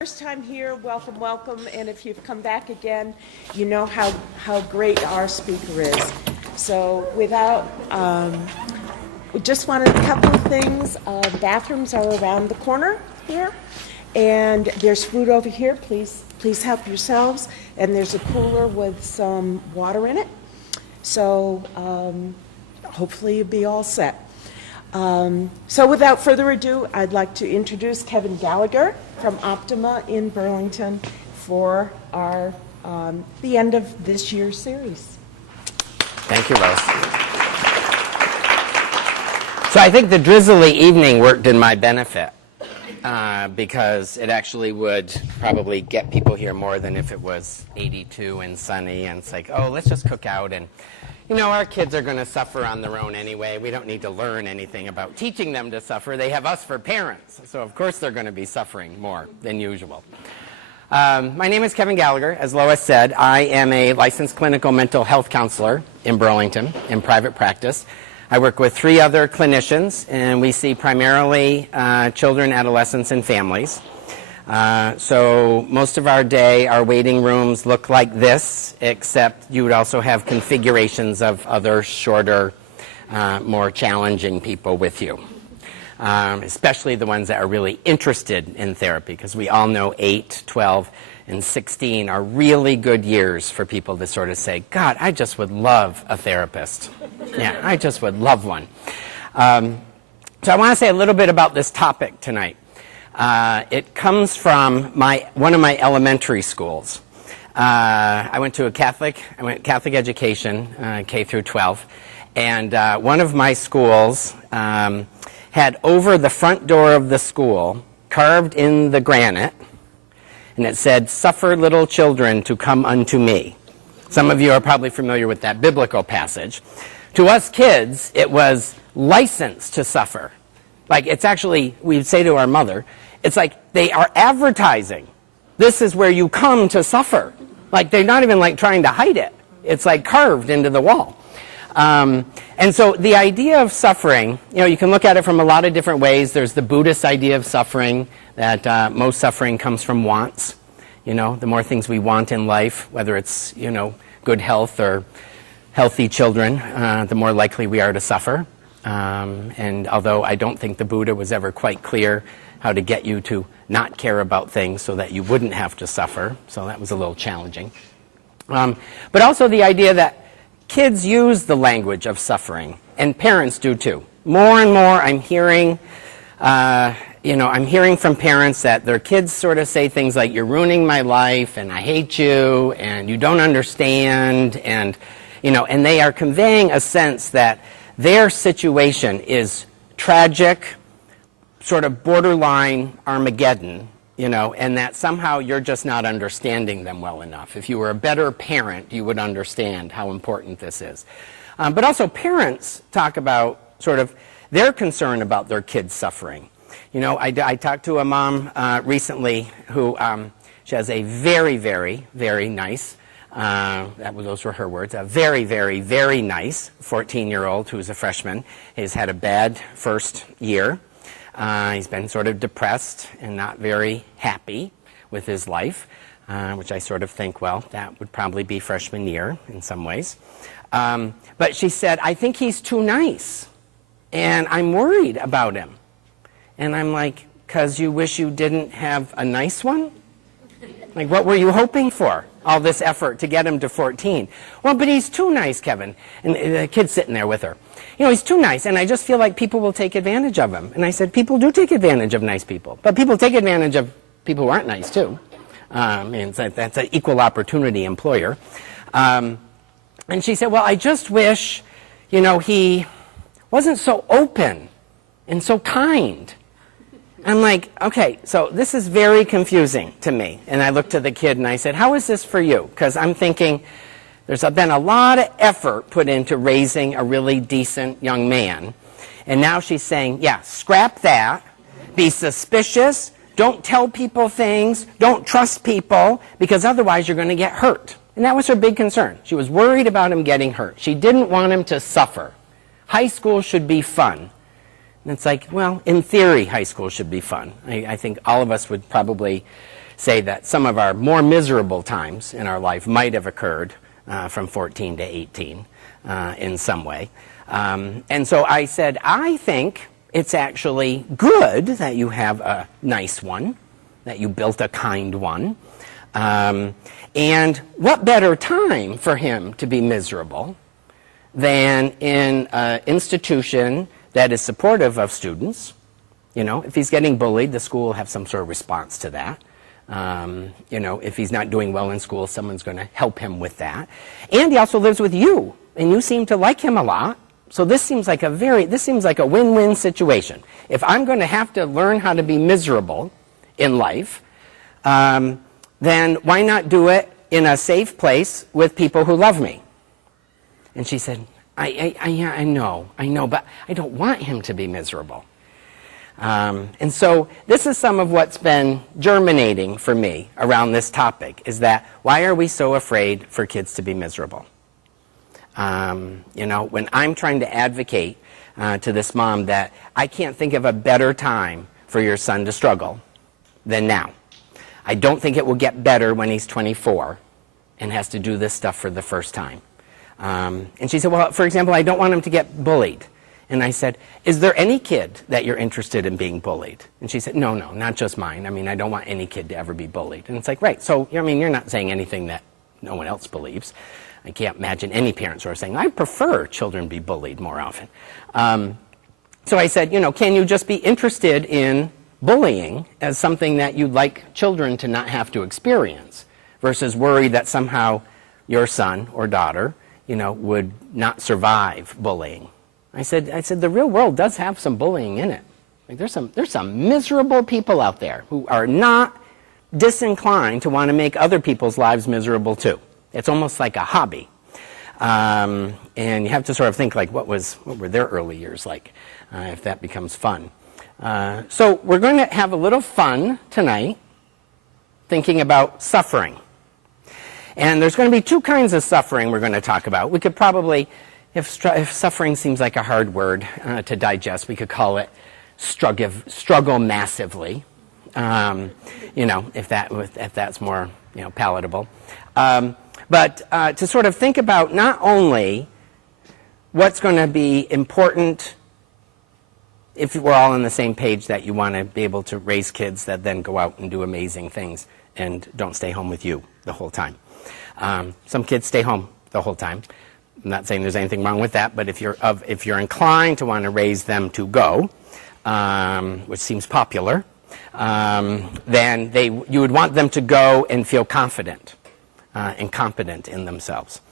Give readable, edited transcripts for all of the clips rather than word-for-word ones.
First time here, welcome, welcome, and if you've come back again, you know how great our speaker is. So without, we just wanted a couple of things. Bathrooms are around the corner here, and there's food over here. Please help yourselves. And there's a cooler with some water in it. So hopefully you'll be all set. So without further ado, I'd like to introduce Kevin Gallagher from Optima in Burlington for our the end of this year's series. Thank you, Rose. So I think the drizzly evening worked in my benefit because it actually would probably get people here more than if it was 82 and sunny and it's like, oh, let's just cook out and you know, our kids are going to suffer on their own anyway. We don't need to learn anything about teaching them to suffer. They have us for parents. So, of course, they're going to be suffering more than usual. My name is Kevin Gallagher. As Lois said, I am a licensed clinical mental health counselor in Burlington in private practice. I work with 3 other clinicians, and we see primarily children, adolescents, and families. So most of our day, our waiting rooms look like this, except you would also have configurations of other shorter, more challenging people with you, especially the ones that are really interested in therapy, because we all know 8, 12, and 16 are really good years for people to sort of say, God, I just would love a therapist. Yeah, I just would love one. So I want to say a little bit about this topic tonight. It comes from one of my elementary schools. I went Catholic education, K through 12, and one of my schools had over the front door of the school, carved in the granite, and it said, "Suffer little children to come unto me." Some of you are probably familiar with that biblical passage. To us kids, it was license to suffer. Like, it's actually, we'd say to our mother, it's like they are advertising. This is where you come to suffer. Like, they're not even like trying to hide it. It's like carved into the wall. And so the idea of suffering, you know, you can look at it from a lot of different ways. There's the Buddhist idea of suffering, that most suffering comes from wants. You know, the more things we want in life, whether it's, you know, good health or healthy children, the more likely we are to suffer. And although I don't think the Buddha was ever quite clear how to get you to not care about things so that you wouldn't have to suffer, so that was a little challenging. But also the idea that kids use the language of suffering, and parents do too. More and more I'm hearing, I'm hearing from parents that their kids sort of say things like, "You're ruining my life, and I hate you, and you don't understand," and, you know, and they are conveying a sense that their situation is tragic, sort of borderline Armageddon, you know, and that somehow you're just not understanding them well enough. If you were a better parent, you would understand how important this is. But also parents talk about sort of their concern about their kids suffering. You know, I talked to a mom recently who she has a very, very, very nice, those were her words, a very, very, very nice 14-year-old who's a freshman. He's had a bad first year. He's been sort of depressed and not very happy with his life, which I sort of think, well, that would probably be freshman year in some ways. But she said, "I think he's too nice, and I'm worried about him." And I'm like, "'Cause you wish you didn't have a nice one? Like, what were you hoping for? All this effort to get him to 14. "Well, but he's too nice, Kevin." And the kid's sitting there with her. "You know, he's too nice, and I just feel like people will take advantage of him." And I said, "People do take advantage of nice people. But people take advantage of people who aren't nice, too." And that's an equal opportunity employer. And she said, "Well, I just wish, you know, he wasn't so open and so kind." I'm like, okay, so this is very confusing to me. And I looked to the kid and I said, "How is this for you?" Because I'm thinking there's been a lot of effort put into raising a really decent young man. And now she's saying, yeah, scrap that, be suspicious, don't tell people things, don't trust people, because otherwise you're going to get hurt. And that was her big concern. She was worried about him getting hurt. She didn't want him to suffer. High school should be fun. And it's like, well, in theory, high school should be fun. I think all of us would probably say that some of our more miserable times in our life might have occurred from 14 to 18 in some way. And so I said, I think it's actually good that you have a nice one, that you built a kind one. And what better time for him to be miserable than in an institution that is supportive of students. You know, if he's getting bullied, the school will have some sort of response to that. You know, if he's not doing well in school, someone's going to help him with that. And he also lives with you, and you seem to like him a lot. So this seems like a win-win situation. If I'm going to have to learn how to be miserable in life, then why not do it in a safe place with people who love me? And she said, I know, but I don't want him to be miserable. And so this is some of what's been germinating for me around this topic, is that why are we so afraid for kids to be miserable? You know, when I'm trying to advocate to this mom that I can't think of a better time for your son to struggle than now. I don't think it will get better when he's 24 and has to do this stuff for the first time. And she said, well, for example, I don't want him to get bullied. And I said, is there any kid that you're interested in being bullied? And she said, no, not just mine. I mean, I don't want any kid to ever be bullied. And it's like, right, so, I mean, you're not saying anything that no one else believes. I can't imagine any parents who are saying, I prefer children be bullied more often. So I said, you know, can you just be interested in bullying as something that you'd like children to not have to experience, versus worry that somehow your son or daughter, you know, would not survive bullying. I said the real world does have some bullying in it. Like there's some miserable people out there who are not disinclined to want to make other people's lives miserable too. It's almost like a hobby. And you have to sort of think like, what were their early years like, if that becomes fun. So we're going to have a little fun tonight thinking about suffering. And there's going to be two kinds of suffering we're going to talk about. We could probably, if suffering seems like a hard word to digest, we could call it struggle massively. You know, if that's more, you know, palatable. But to sort of think about not only what's going to be important if we're all on the same page, that you want to be able to raise kids that then go out and do amazing things and don't stay home with you the whole time. Some kids stay home the whole time. I'm not saying there's anything wrong with that, but if you're inclined to want to raise them to go, which seems popular, then you would want them to go and feel confident and competent in themselves.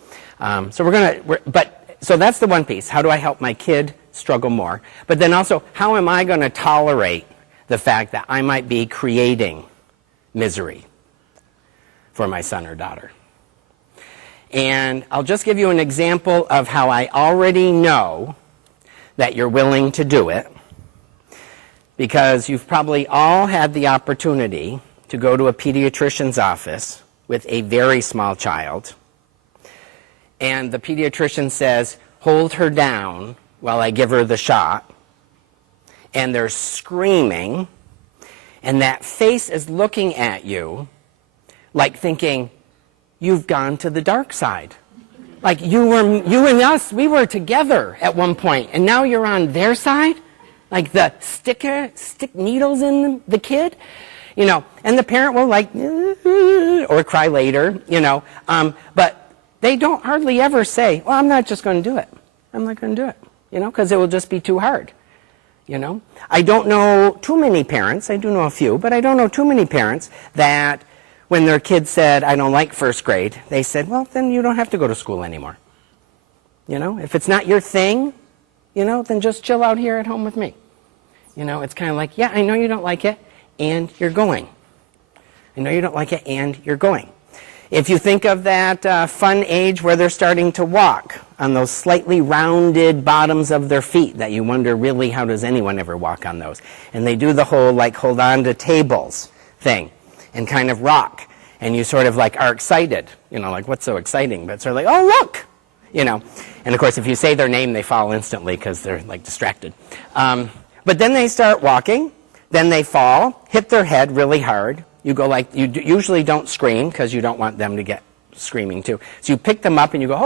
So that's the one piece. How do I help my kid struggle more? But then also, how am I going to tolerate the fact that I might be creating misery for my son or daughter? And I'll just give you an example of how I already know that you're willing to do it, because you've probably all had the opportunity to go to a pediatrician's office with a very small child, and the pediatrician says, hold her down while I give her the shot, and they're screaming, and that face is looking at you like thinking, you've gone to the dark side. Like you and us, we were together at one point, and now you're on their side? Like the stick needles in the kid? You know, and the parent will like, or cry later, you know, but they don't hardly ever say, well, I'm not just going to do it. I'm not going to do it, you know, because it will just be too hard, you know. I don't know too many parents, I do know a few, but I don't know too many parents that when their kid said, I don't like first grade, they said, well, then you don't have to go to school anymore. You know, if it's not your thing, you know, then just chill out here at home with me. You know, it's kind of like, yeah, I know you don't like it, and you're going. I know you don't like it, and you're going. If you think of that fun age where they're starting to walk on those slightly rounded bottoms of their feet that you wonder, really, how does anyone ever walk on those? And they do the whole, like, hold on to tables thing and kind of rock. And you sort of, like, are excited. You know, like, what's so exciting? But sort of like, oh, look! You know. And, of course, if you say their name, they fall instantly because they're, like, distracted. But then they start walking. Then they fall, hit their head really hard, You go like, usually don't scream because you don't want them to get screaming too. So you pick them up and you go,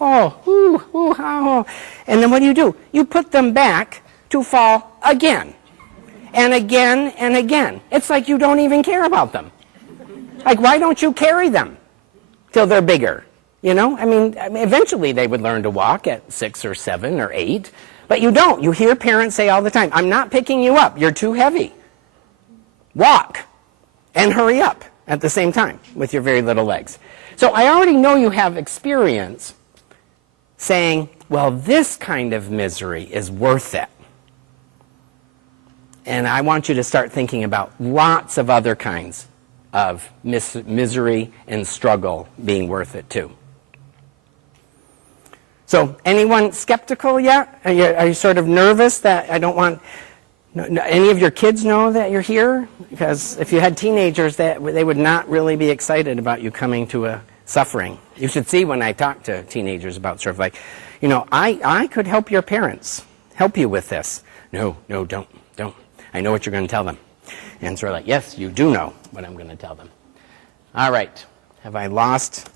oh. And then what do? You put them back to fall again. And again and again. It's like you don't even care about them. Like, why don't you carry them till they're bigger? You know, I mean, eventually they would learn to walk at 6 or 7 or 8, but you don't. You hear parents say all the time, I'm not picking you up. You're too heavy. Walk and hurry up at the same time with your very little legs. So I already know you have experience saying, well, this kind of misery is worth it. And I want you to start thinking about lots of other kinds of misery and struggle being worth it too. So, anyone skeptical yet? Are you sort of nervous that I don't want... any of your kids know that you're here? Because if you had teenagers, they would not really be excited about you coming to a suffering. You should see when I talk to teenagers about sort of like, you know, I could help your parents, help you with this. No, don't. I know what you're going to tell them. And sort of like, yes, you do know what I'm going to tell them. All right. Have I lost...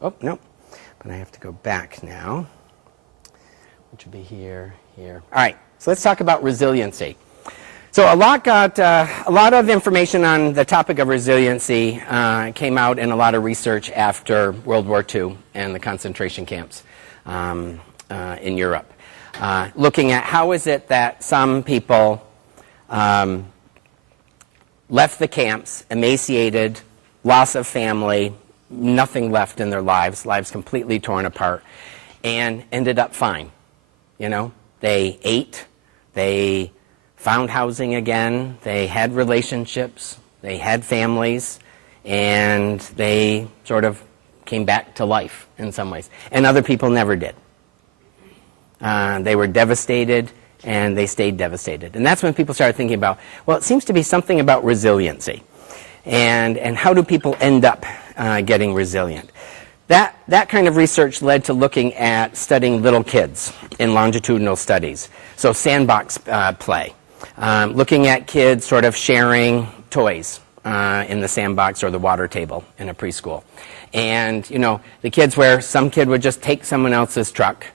oh, no. But I have to go back now, which would be here. All right, so let's talk about resiliency. So a lot of information on the topic of resiliency came out in a lot of research after World War II and the concentration camps in Europe, looking at how is it that some people left the camps emaciated, loss of family, nothing left in their lives completely torn apart, and ended up fine. You know, they ate, they found housing again, they had relationships, they had families, and they sort of came back to life in some ways. And other people never did. They were devastated, and they stayed devastated. And that's when people started thinking about, well, it seems to be something about resiliency. And how do people end up getting resilient? That kind of research led to looking at studying little kids in longitudinal studies. So sandbox play, looking at kids sort of sharing toys in the sandbox or the water table in a preschool. And, you know, the kids where some kid would just take someone else's truck,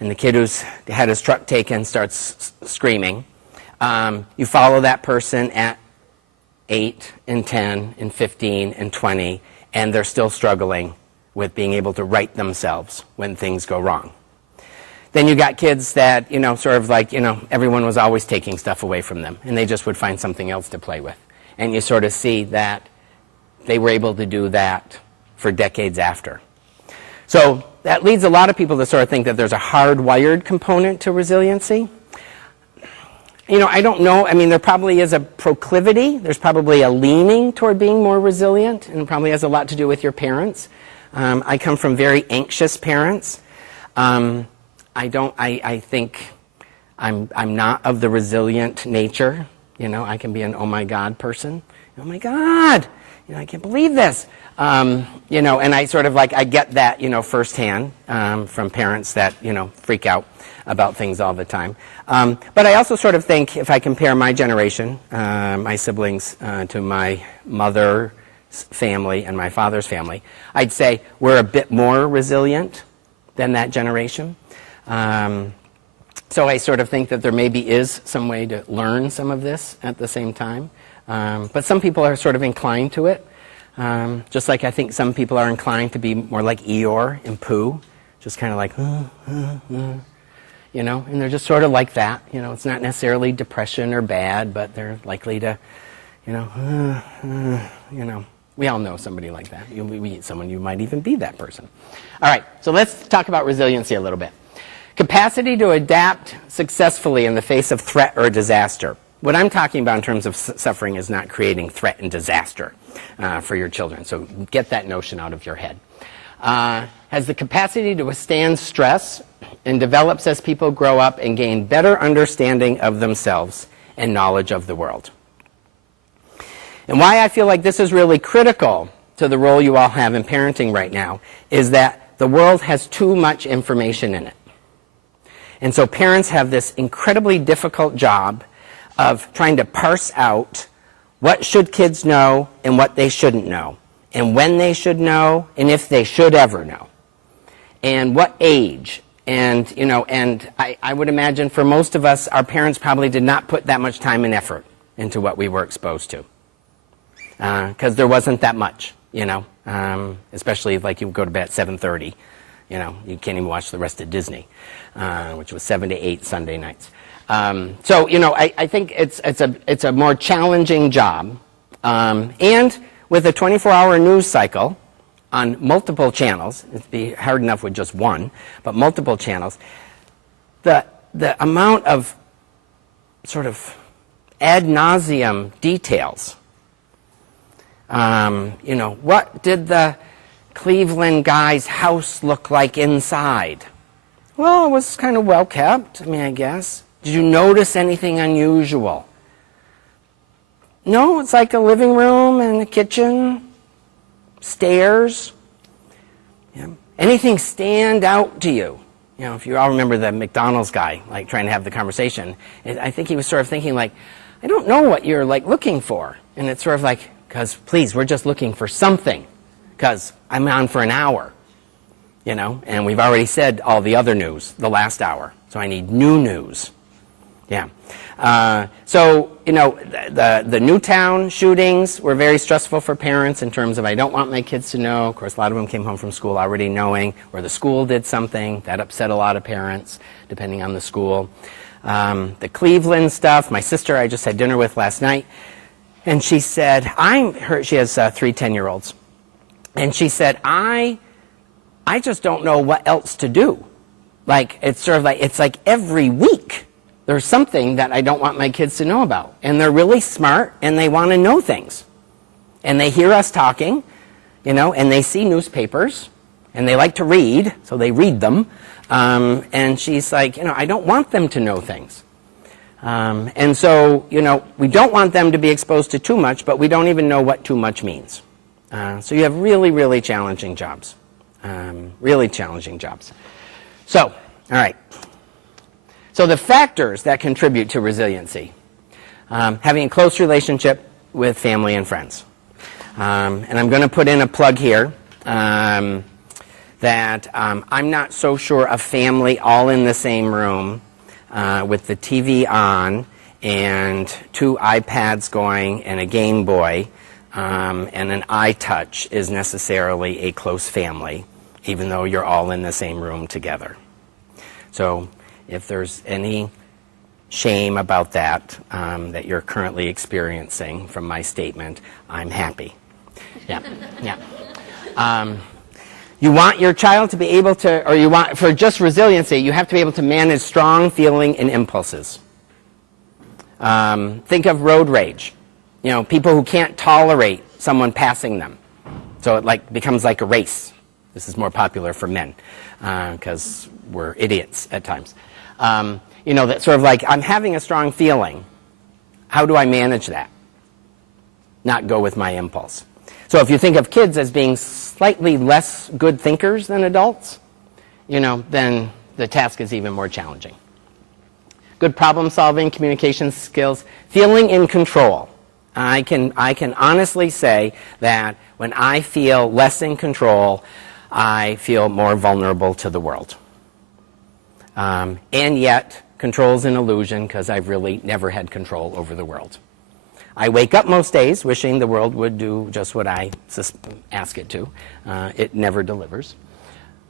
and the kid who's had his truck taken starts screaming. You follow that person at 8 and 10 and 15 and 20, and they're still struggling with being able to right themselves when things go wrong. Then you got kids that, you know, sort of like, you know, everyone was always taking stuff away from them, and they just would find something else to play with. And you sort of see that they were able to do that for decades after. So that leads a lot of people to sort of think that there's a hardwired component to resiliency. You know, I don't know. I mean, there probably is a proclivity. There's probably a leaning toward being more resilient, and it probably has a lot to do with your parents. I come from very anxious parents. I think I'm not of the resilient nature. You know, I can be an oh my God person. Oh my God, you know, I can't believe this. You know, and I sort of like, I get that, you know, firsthand from parents that, you know, freak out about things all the time. But I also sort of think if I compare my generation, my siblings, to my mother's family and my father's family, I'd say we're a bit more resilient than that generation. So I sort of think that there maybe is some way to learn some of this at the same time. But some people are sort of inclined to it. Just like I think some people are inclined to be more like Eeyore in Pooh, just kind of like, you know, and they're just sort of like that. You know, it's not necessarily depression or bad, but they're likely to, you know, we all know somebody like that. We meet someone, you might even be that person. All right, so let's talk about resiliency a little bit. Capacity to adapt successfully in the face of threat or disaster. What I'm talking about in terms of suffering is not creating threat and disaster for your children. So get that notion out of your head. Has the capacity to withstand stress and develops as people grow up and gain better understanding of themselves and knowledge of the world. And why I feel like this is really critical to the role you all have in parenting right now is that the world has too much information in it. And so parents have this incredibly difficult job of trying to parse out What should kids know and what they shouldn't know? And when they should know and if they should ever know? And what age? And, and I would imagine for most of us, our parents probably did not put that much time and effort into what we were exposed to. Because there wasn't that much, especially if like you go to bed at 7:30. You can't even watch the rest of Disney, which was 7 to 8 Sunday nights. So I think it's a more challenging job, and with a 24-hour news cycle on multiple channels, it'd be hard enough with just one, but multiple channels. The amount of sort of ad nauseum details. What did the Cleveland guy's house look like inside? Well, it was kind of well kept, I guess. Did you notice anything unusual? No, it's like a living room and a kitchen, stairs. Anything stand out to you? If you all remember the McDonald's guy, like trying to have the conversation, I think he was sort of thinking like, I don't know what you're like looking for. And it's sort of like, because please, we're just looking for something, because I'm on for an hour, and we've already said all the other news the last hour, so I need new news. Yeah. So, the Newtown shootings were very stressful for parents in terms of I don't want my kids to know. Of course, a lot of them came home from school already knowing, or the school did something. That upset a lot of parents, depending on the school. The Cleveland stuff, my sister I just had dinner with last night, and she said, she has 3 10-year-olds, and she said, I just don't know what else to do. Like, it's sort of like, it's like every week there's something that I don't want my kids to know about. And they're really smart, and they want to know things. And they hear us talking, and they see newspapers, and they like to read, so they read them. And she's like, I don't want them to know things. And so, we don't want them to be exposed to too much, but we don't even know what too much means. So you have really, really challenging jobs. Really challenging jobs. So, all right. So the factors that contribute to resiliency. Having a close relationship with family and friends. And I'm going to put in a plug here that I'm not so sure a family all in the same room with the TV on and 2 iPads going and a Game Boy and an iTouch is necessarily a close family, even though you're all in the same room together. So if there's any shame about that that you're currently experiencing from my statement, I'm happy. Yeah, yeah. You want your child to be able to, or you want, for just resiliency, you have to be able to manage strong feeling and impulses. Think of road rage. People who can't tolerate someone passing them. So it becomes like a race. This is more popular for men because we're idiots at times. That sort of like, I'm having a strong feeling. How do I manage that? Not go with my impulse. So if you think of kids as being slightly less good thinkers than adults, then the task is even more challenging. Good problem solving, communication skills, feeling in control. I can honestly say that when I feel less in control, I feel more vulnerable to the world. And yet, control is an illusion because I've really never had control over the world. I wake up most days wishing the world would do just what I ask it to. It never delivers.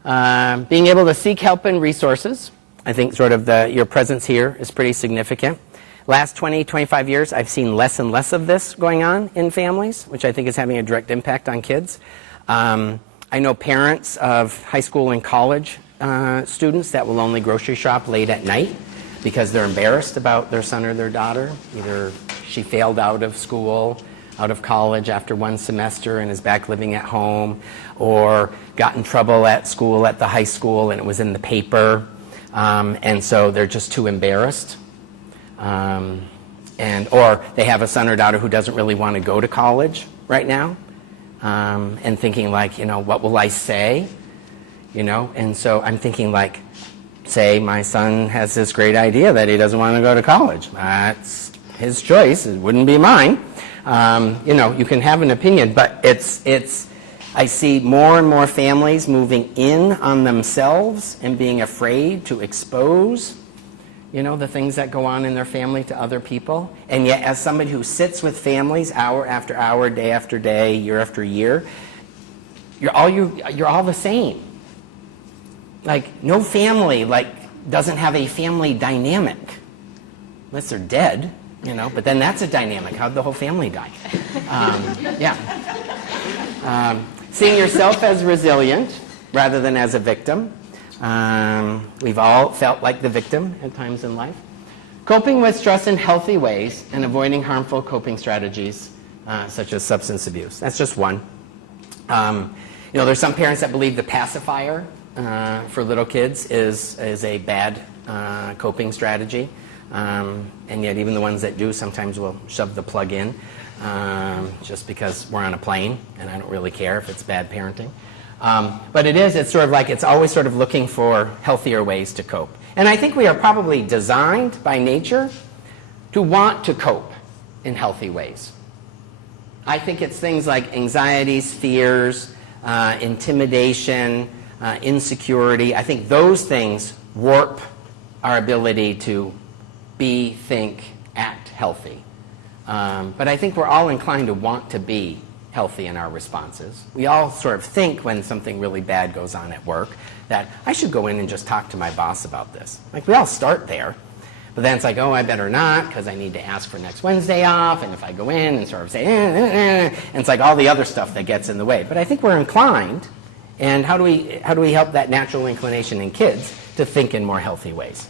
Being able to seek help and resources. I think sort of your presence here is pretty significant. Last 20, 25 years, I've seen less and less of this going on in families, which I think is having a direct impact on kids. I know parents of high school and college students that will only grocery shop late at night because they're embarrassed about their son or their daughter. Either she failed out of school, out of college after one semester and is back living at home, or got in trouble at school at the high school and it was in the paper, and so they're just too embarrassed. Or they have a son or daughter who doesn't really want to go to college right now, and thinking what will I say? And so I'm thinking say my son has this great idea that he doesn't want to go to college. That's his choice. It wouldn't be mine. You know, you can have an opinion, but I see more and more families moving in on themselves and being afraid to expose, you know, the things that go on in their family to other people. And yet, as somebody who sits with families hour after hour, day after day, year after year, you're all the same. Like, no family, like, doesn't have a family dynamic. Unless they're dead, you know, but then that's a dynamic. How'd the whole family die? Seeing yourself as resilient rather than as a victim. We've all felt like the victim at times in life. Coping with stress in healthy ways and avoiding harmful coping strategies such as substance abuse. That's just one. You know, there's some parents that believe the pacifier for little kids is a bad coping strategy. And yet even the ones that do sometimes will shove the plug in just because we're on a plane and I don't really care if it's bad parenting. But it's sort of like it's always sort of looking for healthier ways to cope. And I think we are probably designed by nature to want to cope in healthy ways. I think it's things like anxieties, fears, intimidation, insecurity. I think those things warp our ability to be, think, act healthy. But I think we're all inclined to want to be healthy in our responses. We all sort of think when something really bad goes on at work that I should go in and just talk to my boss about this. Like, we all start there. But then it's like, oh, I better not because I need to ask for next Wednesday off. And if I go in and sort of say, and it's like all the other stuff that gets in the way. But I think we're inclined. And how do we help that natural inclination in kids to think in more healthy ways?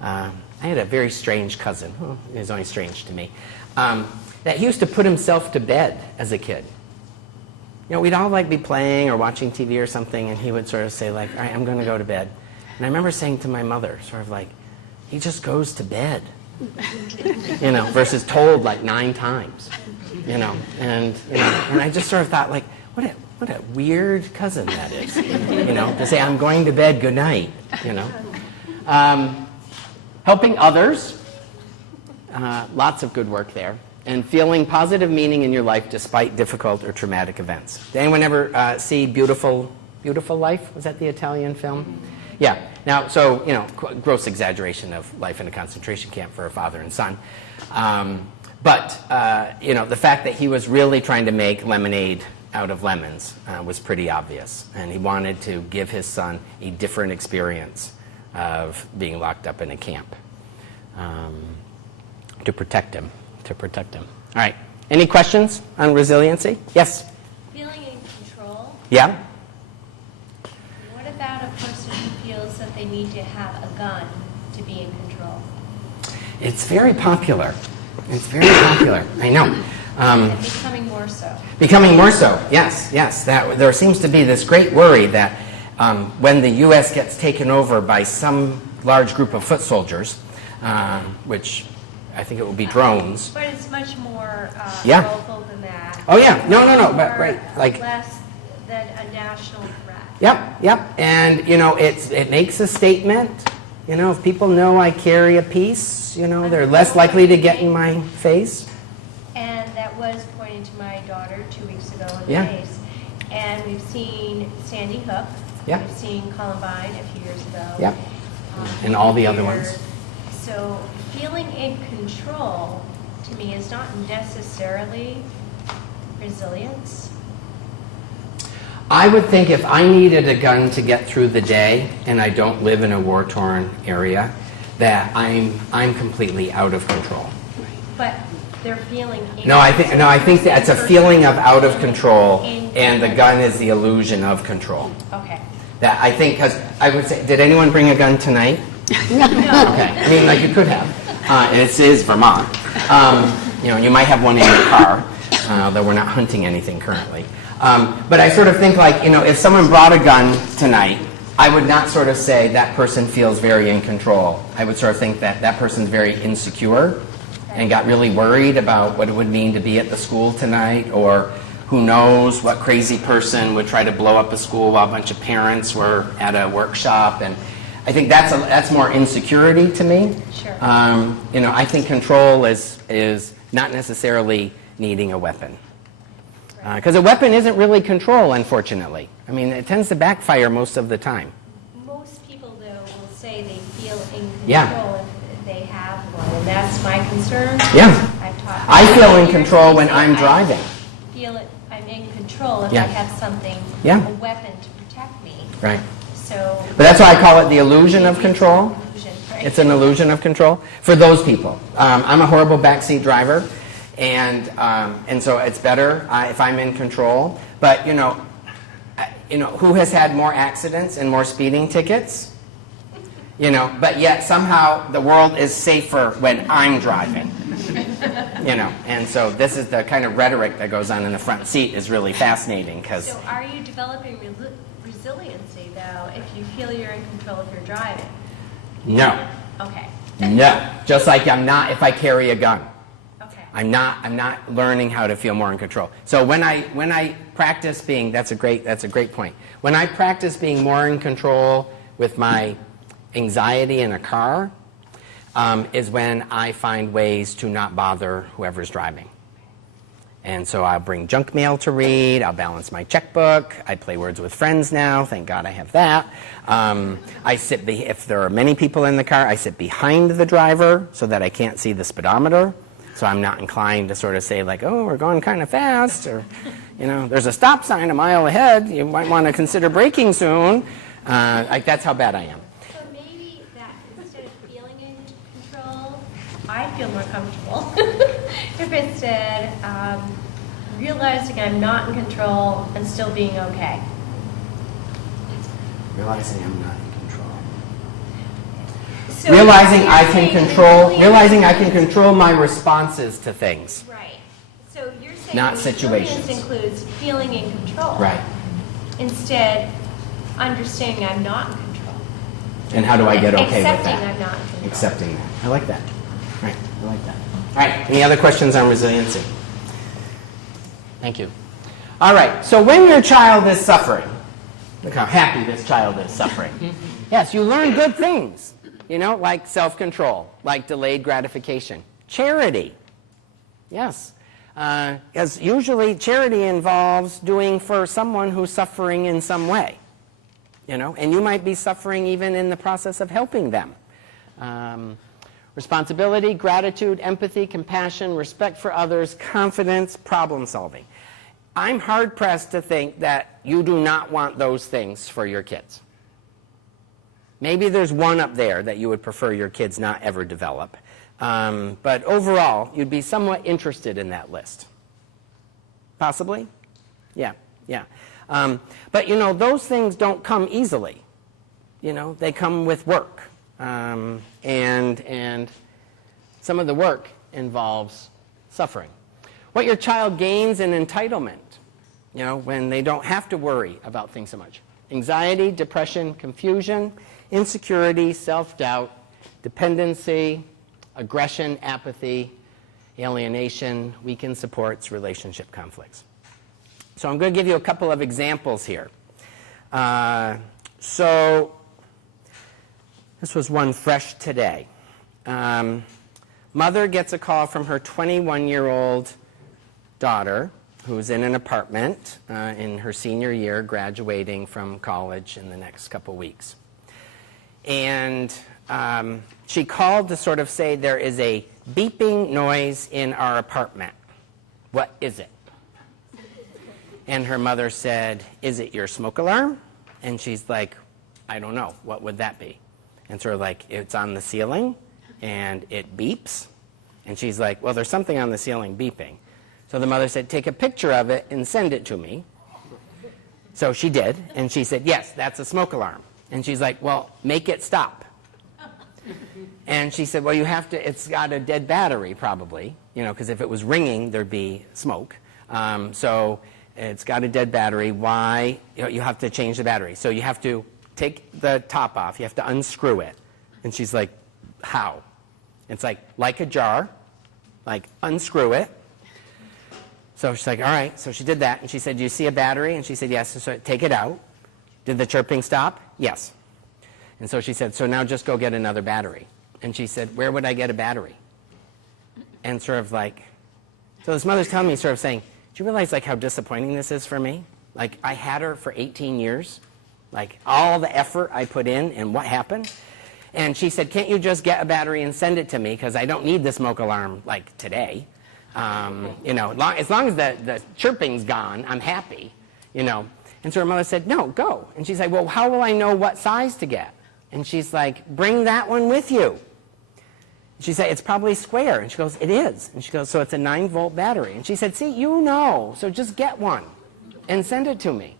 I had a very strange cousin. Well, he was only strange to me. That he used to put himself to bed as a kid. You know, we'd all like be playing or watching TV or something, and he would sort of say like, all right, I'm going to go to bed. And I remember saying to my mother, sort of like, he just goes to bed, you know, versus told like 9 times, you know, and I just sort of thought like, what a weird cousin that is, you know, to say I'm going to bed, good night, you know. Helping others, lots of good work there, and feeling positive meaning in your life despite difficult or traumatic events. Did anyone ever see Beautiful Life? Was that the Italian film? Yeah. Now, so, you know, gross exaggeration of life in a concentration camp for a father and son. But, you know, the fact that he was really trying to make lemonade out of lemons was pretty obvious. And he wanted to give his son a different experience of being locked up in a camp to protect him. All right. Any questions on resiliency? Yes? Feeling in control. Yeah? What about a person who feels that they need to have a gun to be in control? It's very popular. I know. And becoming more so. Becoming more so, yes. That there seems to be this great worry that when the U.S. gets taken over by some large group of foot soldiers, which I think it will be drones. But it's much more local than that. Oh yeah, no, but right, like less than a national threat. Yep, and you know it makes a statement. You know, if people know I carry a piece, you know, they're less likely to get in my face. And that was pointed to my daughter 2 weeks ago in the Yeah. face. And we've seen Sandy Hook. Yeah. We've seen Columbine a few years ago. Yep. And all the other ones. So feeling in control, to me, is not necessarily resilience. I would think if I needed a gun to get through the day and I don't live in a war-torn area, that I'm completely out of control. But they're feeling No, I think that's a feeling of out of control, and the gun is the illusion of control. Okay. That I think, because I would say, did anyone bring a gun tonight? No. Okay, I mean, like you could have, and it is Vermont. You know, you might have one in your car, though we're not hunting anything currently. But I sort of think like, you know, if someone brought a gun tonight, I would not sort of say that person feels very in control. I would sort of think that that person's very insecure and got really worried about what it would mean to be at the school tonight, or who knows what crazy person would try to blow up a school while a bunch of parents were at a workshop. And I think that's more insecurity to me. Sure. You know, I think control is not necessarily needing a weapon. Because a weapon isn't really control, unfortunately. I mean, it tends to backfire most of the time. Most people, though, will say they feel in control Yeah. if they have one, and that's my concern. Yeah. I feel in control when I'm driving. I'm in control if Yeah. I have something, Yeah. a weapon to protect me. Right. So. But that's why I call it the illusion of control. Illusion, right? It's an illusion of control for those people. I'm a horrible backseat driver, and so it's better if I'm in control. But who has had more accidents and more speeding tickets? But yet somehow the world is safer when I'm driving. And so this is the kind of rhetoric that goes on in the front seat is really fascinating because. So are you developing resiliency, though, if you feel you're in control if you're driving? No. Okay. No. Just like I'm not if I carry a gun. Okay. I'm not learning how to feel more in control. So when I practice being, that's a great point. When I practice being more in control with my anxiety in a car, is when I find ways to not bother whoever's driving. And so I'll bring junk mail to read, I'll balance my checkbook, I play words with friends now, thank God I have that. If there are many people in the car, I sit behind the driver so that I can't see the speedometer. So I'm not inclined to sort of say like, oh, we're going kind of fast, or, there's a stop sign a mile ahead, you might want to consider braking soon. That's how bad I am. So maybe that instead of feeling in control, I feel more comfortable. If instead, realizing I'm not in control and still being okay. Realizing I'm not in control. So Realizing you're I can saying control. resilience- Realizing I can control my responses to things. Right. So you're saying Not resilience situations. includes feeling in control. Right. Instead, understanding I'm not in control. And how do I get okay with Accepting that? I'm not in control. Accepting that. I like that. Right. I like that. All right. Any other questions on resiliency? Thank you. All right. So when your child is suffering, look how happy this child is suffering. Yes, you learn good things. Like self-control, like delayed gratification. Charity. Yes. Because usually charity involves doing for someone who's suffering in some way. And you might be suffering even in the process of helping them. Responsibility, gratitude, empathy, compassion, respect for others, confidence, problem solving. I'm hard-pressed to think that you do not want those things for your kids. Maybe there's one up there that you would prefer your kids not ever develop. But overall, you'd be somewhat interested in that list. Possibly? Yeah. But, those things don't come easily. They come with work. And some of the work involves suffering. What your child gains in entitlement, when they don't have to worry about things so much. Anxiety, depression, confusion, insecurity, self-doubt, dependency, aggression, apathy, alienation, weakened supports, relationship conflicts. So I'm going to give you a couple of examples here. So this was one fresh today. Mother gets a call from her 21-year-old daughter who's in an apartment in her senior year, graduating from college in the next couple weeks. And she called to sort of say there is a beeping noise in our apartment. What is it? And her mother said, is it your smoke alarm? And she's like, I don't know. What would that be? And sort of like, it's on the ceiling and it beeps. And she's like, well, there's something on the ceiling beeping. So the mother said, take a picture of it and send it to me. So she did. And she said, yes, that's a smoke alarm. And she's like, well, make it stop. And she said, well, it's got a dead battery probably, because if it was ringing, there'd be smoke. So it's got a dead battery. Why? You have to change the battery. So you have to take the top off. You have to unscrew it. And she's like, how? It's like a jar, like unscrew it. So she's like, all right. So she did that. And she said, do you see a battery? And she said, yes. So take it out. Did the chirping stop? Yes. And so she said, so now just go get another battery. And she said, where would I get a battery? And sort of like, So this mother's telling me, sort of saying, do you realize like how disappointing this is for me? Like I had her for 18 years, like all the effort I put in, and what happened? And she said, can't you just get a battery and send it to me, because I don't need the smoke alarm like today. You know, as long as the chirping's gone, I'm happy, you know. And so her mother said, no, go. And she's like, well, how will I know what size to get? And she's like, bring that one with you. She said, it's probably square. And she goes, it is. And she goes, so it's a 9-volt battery. And she said, see, you know, so just get one and send it to me.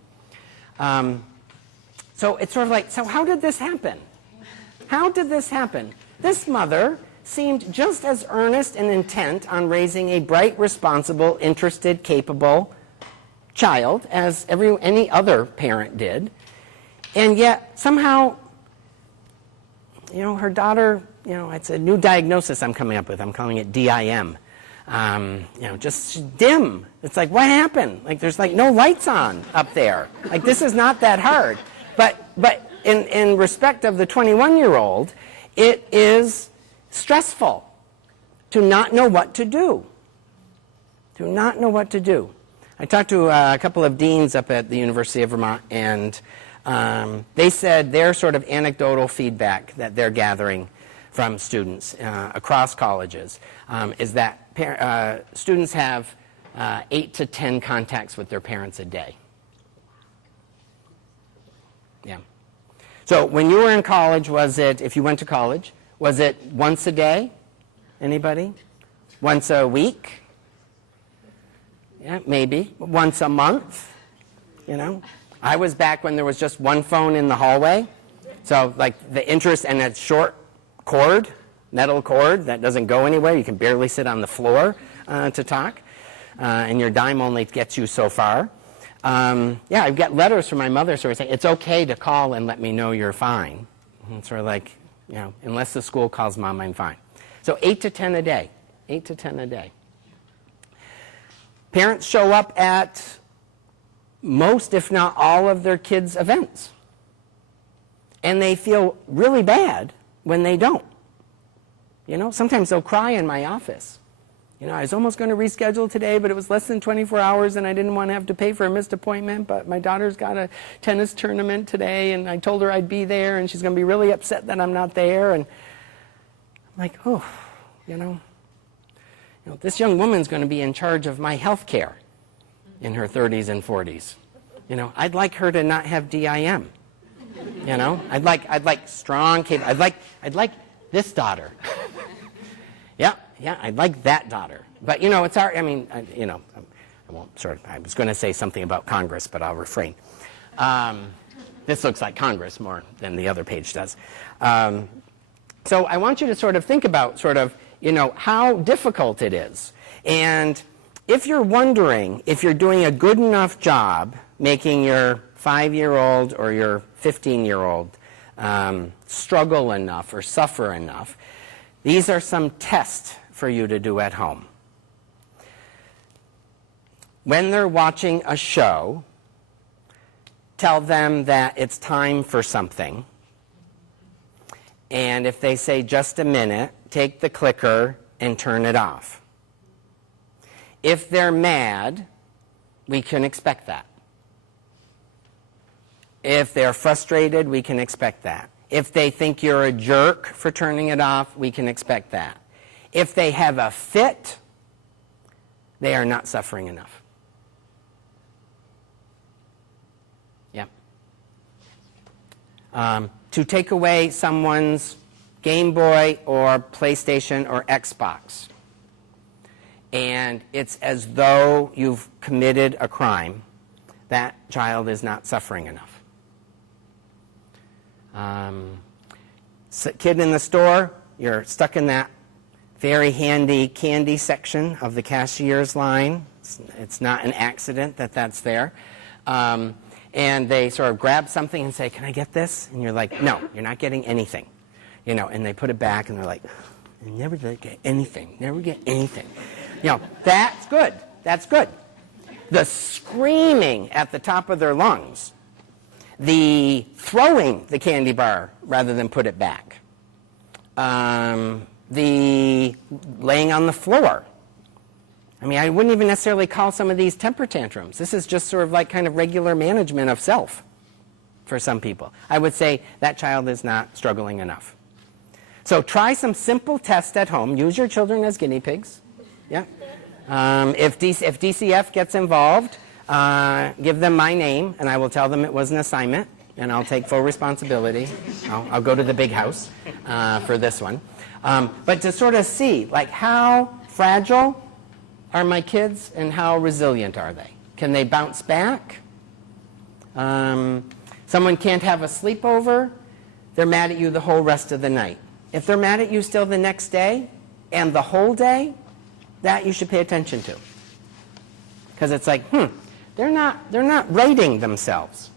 So it's sort of like, so how did this happen? How did this happen? This mother seemed just as earnest and intent on raising a bright, responsible, interested, capable child as any other parent did. And yet, somehow, you know, her daughter, you know, it's a new diagnosis I'm coming up with. I'm calling it DIM. You know, just dim. It's like, what happened? Like, there's like no lights on up there. Like, this is not that hard. But in respect of the 21-year-old, it is stressful to not know what to do. To not know what to do. I talked to a couple of deans up at the University of Vermont, and they said their sort of anecdotal feedback that they're gathering from students across colleges is that students have 8 to 10 contacts with their parents a day. Yeah. So when you were in college, was it, if you went to college, was it once a day? Anybody? Once a week? Yeah, maybe. Once a month? You know? I was back when there was just one phone in the hallway. So like the interest and a short cord, metal cord that doesn't go anywhere. You can barely sit on the floor to talk. And your dime only gets you so far. Yeah, I've got letters from my mother sort of saying, it's okay to call and let me know you're fine. And sort of like, you know, unless the school calls mom, I'm fine. So 8 to 10 a day. 8 to 10 a day. Parents show up at most, if not all, of their kids' events. And they feel really bad when they don't. You know, sometimes they'll cry in my office. You know, I was almost going to reschedule today, but it was less than 24 hours, and I didn't want to have to pay for a missed appointment, but my daughter's got a tennis tournament today, and I told her I'd be there, and she's going to be really upset that I'm not there. And I'm like, oh, you know, this young woman's going to be in charge of my health care in her 30s and 40s. You know, I'd like her to not have DIM. You know, I'd like strong, I'd like this daughter. Yeah, I'd like that daughter. But, you know, it's hard. I mean, you know, I won't sort of, I was going to say something about Congress, but I'll refrain. This looks like Congress more than the other page does. So I want you to sort of think about sort of, you know, how difficult it is. And if you're wondering if you're doing a good enough job making your 5-year-old or your 15-year-old struggle enough or suffer enough, these are some tests for you to do at home. When they're watching a show, tell them that it's time for something. And if they say just a minute, take the clicker and turn it off. If they're mad, we can expect that. If they're frustrated, we can expect that. If they think you're a jerk for turning it off, we can expect that. If they have a fit, they are not suffering enough. Yeah. To take away someone's Game Boy or PlayStation or Xbox, and it's as though you've committed a crime, that child is not suffering enough. Kid in the store, you're stuck in that very handy candy section of the cashier's line. It's not an accident that that's there. And they sort of grab something and say, can I get this? And you're like, no, you're not getting anything. You know, and they put it back and they're like, I never get anything, never get anything. You know, that's good. That's good. The screaming at the top of their lungs, the throwing the candy bar rather than put it back, the laying on the floor I mean, I wouldn't even necessarily call some of these temper tantrums. This is just sort of like kind of regular management of self for some people. I would say that child is not struggling enough. So try some simple tests at home. Use your children as guinea pigs. Yeah. If DCF gets involved, give them my name, and I will tell them it was an assignment, and I'll take full responsibility. I'll go to the big house for this one. But to sort of see, like, how fragile are my kids and how resilient are they? Can they bounce back? Someone can't have a sleepover. They're mad at you the whole rest of the night. If they're mad at you still the next day and the whole day, that you should pay attention to. Because it's like, they're not rating themselves.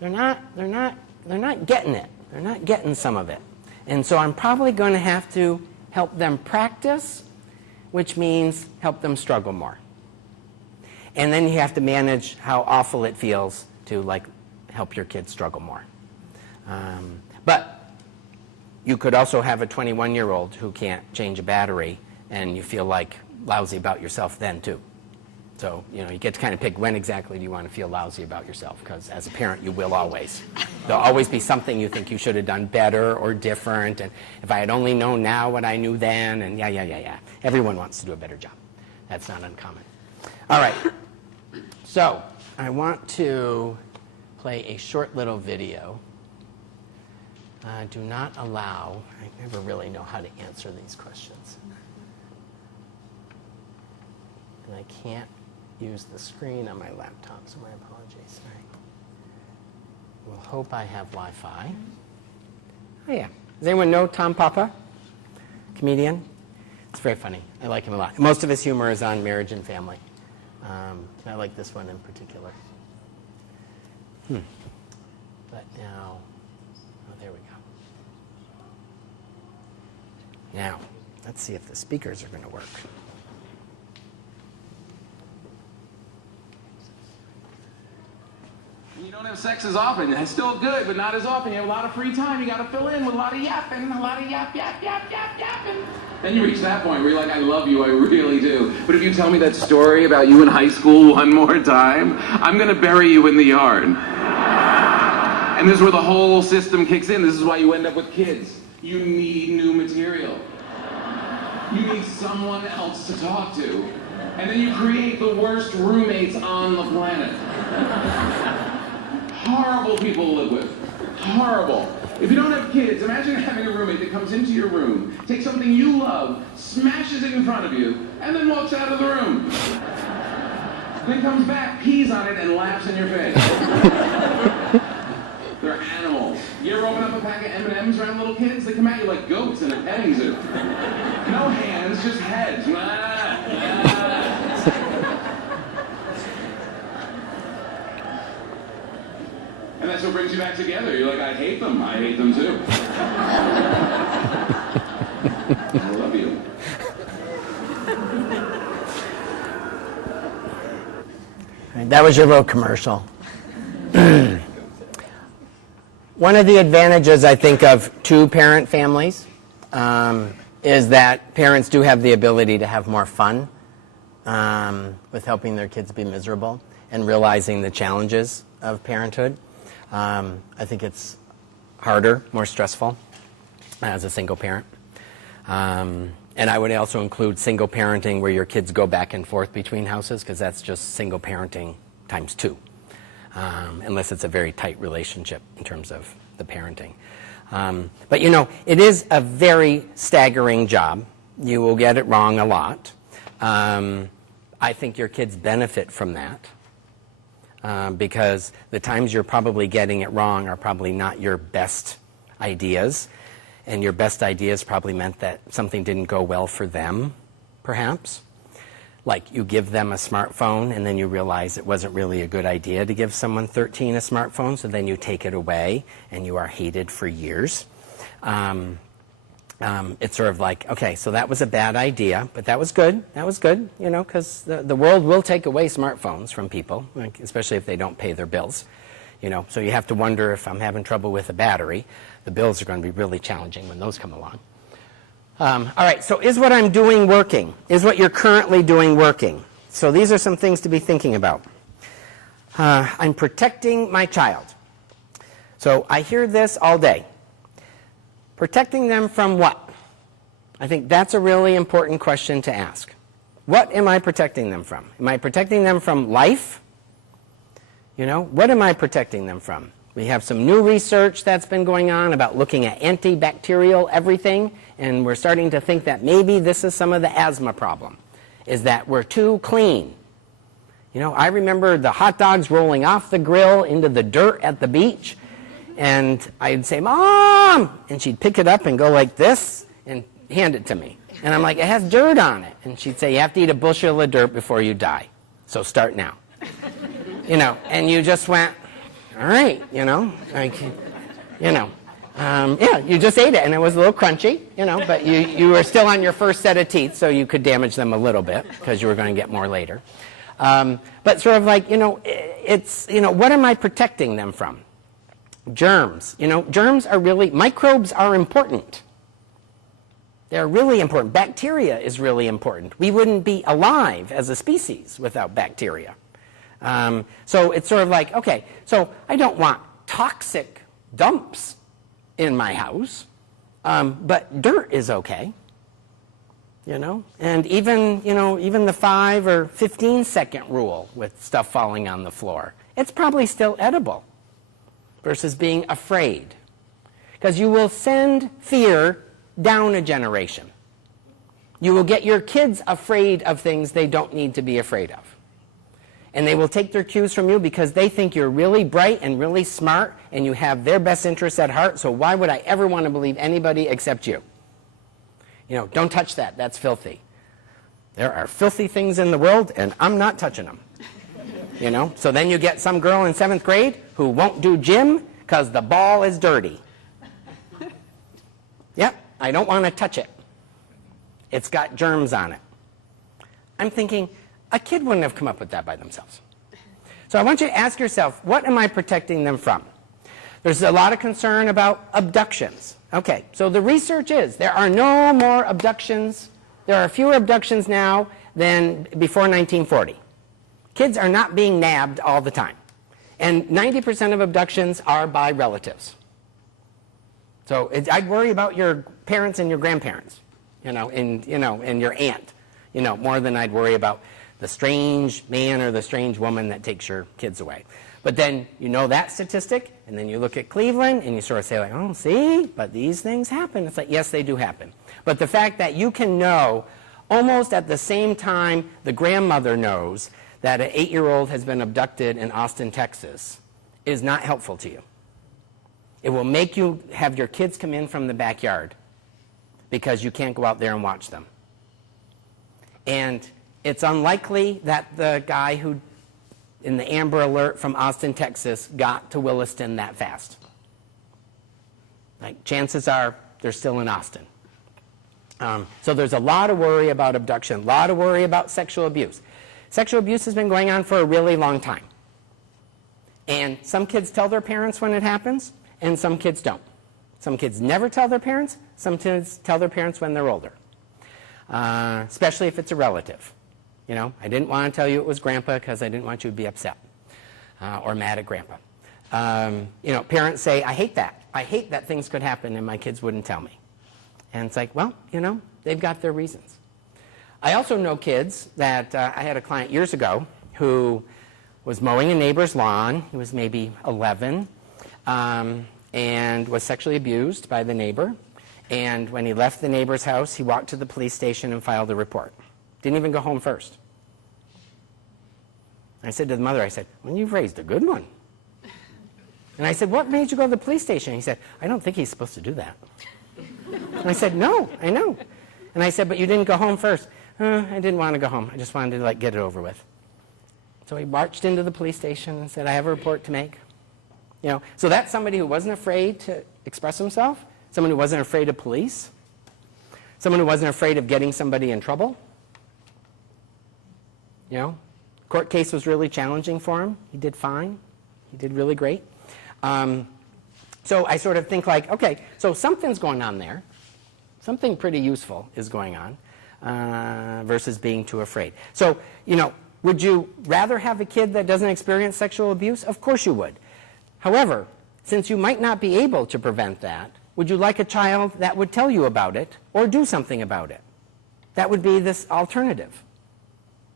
They're not getting it. They're not getting some of it. And so I'm probably going to have to help them practice, which means help them struggle more. And then you have to manage how awful it feels to, like, help your kids struggle more. But you could also have a 21-year-old who can't change a battery, and you feel like lousy about yourself then too. So, you get to kind of pick when exactly do you want to feel lousy about yourself, because as a parent you will always. There'll always be something you think you should have done better or different, and if I had only known now what I knew then, and yeah. Everyone wants to do a better job. That's not uncommon. All right. So, I want to play a short little video. Do not allow, I never really know how to answer these questions. And I can't use the screen on my laptop, so my apologies. Sorry. We'll hope I have Wi-Fi. Oh yeah. Does anyone know Tom Papa? Comedian? It's very funny. I like him a lot. Most of his humor is on marriage and family. I like this one in particular. But now, there we go. Now, let's see if the speakers are going to work. You don't have sex as often. It's still good, but not as often. You have a lot of free time. You got to fill in with a lot of yapping, a lot of yapping. Then you reach that point where you're like, I love you, I really do. But if you tell me that story about you in high school one more time, I'm going to bury you in the yard. And this is where the whole system kicks in. This is why you end up with kids. You need new material. You need someone else to talk to. And then you create the worst roommates on the planet. Horrible people to live with. Horrible. If you don't have kids, imagine having a roommate that comes into your room, takes something you love, smashes it in front of you, and then walks out of the room. Then comes back, pees on it, and laughs in your face. They're animals. You ever open up a pack of M&Ms around little kids? They come at you like goats in a petting zoo. No hands, just heads. And that's what brings you back together. You're like, I hate them. I hate them too. I love you. That was your little commercial. One of the advantages, I think, of two-parent families is that parents do have the ability to have more fun with helping their kids be miserable and realizing the challenges of parenthood. I think it's harder, more stressful as a single parent. And I would also include single parenting where your kids go back and forth between houses, because that's just single parenting times two, unless it's a very tight relationship in terms of the parenting. But it is a very staggering job. You will get it wrong a lot. I think your kids benefit from that. Because the times you're probably getting it wrong are probably not your best ideas, and your best ideas probably meant that something didn't go well for them, perhaps. Like you give them a smartphone and then you realize it wasn't really a good idea to give someone 13 a smartphone, so then you take it away and you are hated for years. It's sort of like, okay, so that was a bad idea, but that was good. That was good, because the world will take away smartphones from people, like, especially if they don't pay their bills. So you have to wonder, if I'm having trouble with a battery, the bills are going to be really challenging when those come along. All right, so is what I'm doing working? Is what you're currently doing working? So these are some things to be thinking about. I'm protecting my child. So I hear this all day. Protecting them from what? I think that's a really important question to ask. What am I protecting them from? Am I protecting them from life? You know, what am I protecting them from? We have some new research that's been going on about looking at antibacterial everything, and we're starting to think that maybe this is some of the asthma problem, is that we're too clean. You know, I remember the hot dogs rolling off the grill into the dirt at the beach, and I'd say, "Mom!" and she'd pick it up and go like this and hand it to me. And I'm like, "It has dirt on it." And she'd say, "You have to eat a bushel of dirt before you die, so start now." You know, and you just went, all right, you know, like, you know, yeah, you just ate it, and it was a little crunchy, you know, but you were still on your first set of teeth, so you could damage them a little bit because you were going to get more later. But sort of like, you know, it's, you know, what am I protecting them from? Germs. You know, germs are really, microbes are important. They're really important. Bacteria is really important. We wouldn't be alive as a species without bacteria. So it's sort of like, okay, so I don't want toxic dumps in my house, but dirt is okay, you know? And even, you know, even the 5 or 15-second rule with stuff falling on the floor, it's probably still edible versus being afraid. Because you will send fear down a generation. You will get your kids afraid of things they don't need to be afraid of. And they will take their cues from you because they think you're really bright and really smart and you have their best interests at heart, so why would I ever want to believe anybody except you? You know, don't touch that. That's filthy. There are filthy things in the world, and I'm not touching them. You know? So then you get some girl in 7th grade who won't do gym because the ball is dirty. Yep, I don't want to touch it. It's got germs on it. I'm thinking, a kid wouldn't have come up with that by themselves. So I want you to ask yourself, what am I protecting them from? There's a lot of concern about abductions. Okay, so the research is there are no more abductions. There are fewer abductions now than before 1940. Kids are not being nabbed all the time. And 90% of abductions are by relatives. So I'd worry about your parents and your grandparents, and your aunt, more than I'd worry about the strange man or the strange woman that takes your kids away. But then you know that statistic, and then you look at Cleveland, and you sort of say, like, oh, see, but these things happen. It's like, yes, they do happen. But the fact that you can know almost at the same time the grandmother knows that an 8-year-old has been abducted in Austin, Texas, is not helpful to you. It will make you have your kids come in from the backyard because you can't go out there and watch them. And it's unlikely that the guy who, in the Amber Alert from Austin, Texas, got to Williston that fast. Like, chances are they're still in Austin. So there's a lot of worry about abduction, a lot of worry about sexual abuse. Sexual abuse has been going on for a really long time. And some kids tell their parents when it happens, and some kids don't. Some kids never tell their parents, some kids tell their parents when they're older. Especially if it's a relative. I didn't want to tell you it was Grandpa because I didn't want you to be upset or mad at Grandpa. Parents say, I hate that. I hate that things could happen and my kids wouldn't tell me. And it's like, well, they've got their reasons. I also know kids that I had a client years ago who was mowing a neighbor's lawn. He was maybe 11 and was sexually abused by the neighbor. And when he left the neighbor's house, he walked to the police station and filed a report. Didn't even go home first. I said to the mother, I said, well, you've raised a good one. And I said, what made you go to the police station? He said, I don't think he's supposed to do that. And I said, no, I know. And I said, but you didn't go home first. I didn't want to go home. I just wanted to get it over with. So he marched into the police station and said, I have a report to make. So that's somebody who wasn't afraid to express himself, someone who wasn't afraid of police, someone who wasn't afraid of getting somebody in trouble. Court case was really challenging for him. He did fine. He did really great. So I sort of think like, okay, so something's going on there. Something pretty useful is going on versus being too afraid. So, you know, would you rather have a kid that doesn't experience sexual abuse? Of course you would. However, since you might not be able to prevent that, would you like a child that would tell you about it or do something about it? That would be this alternative.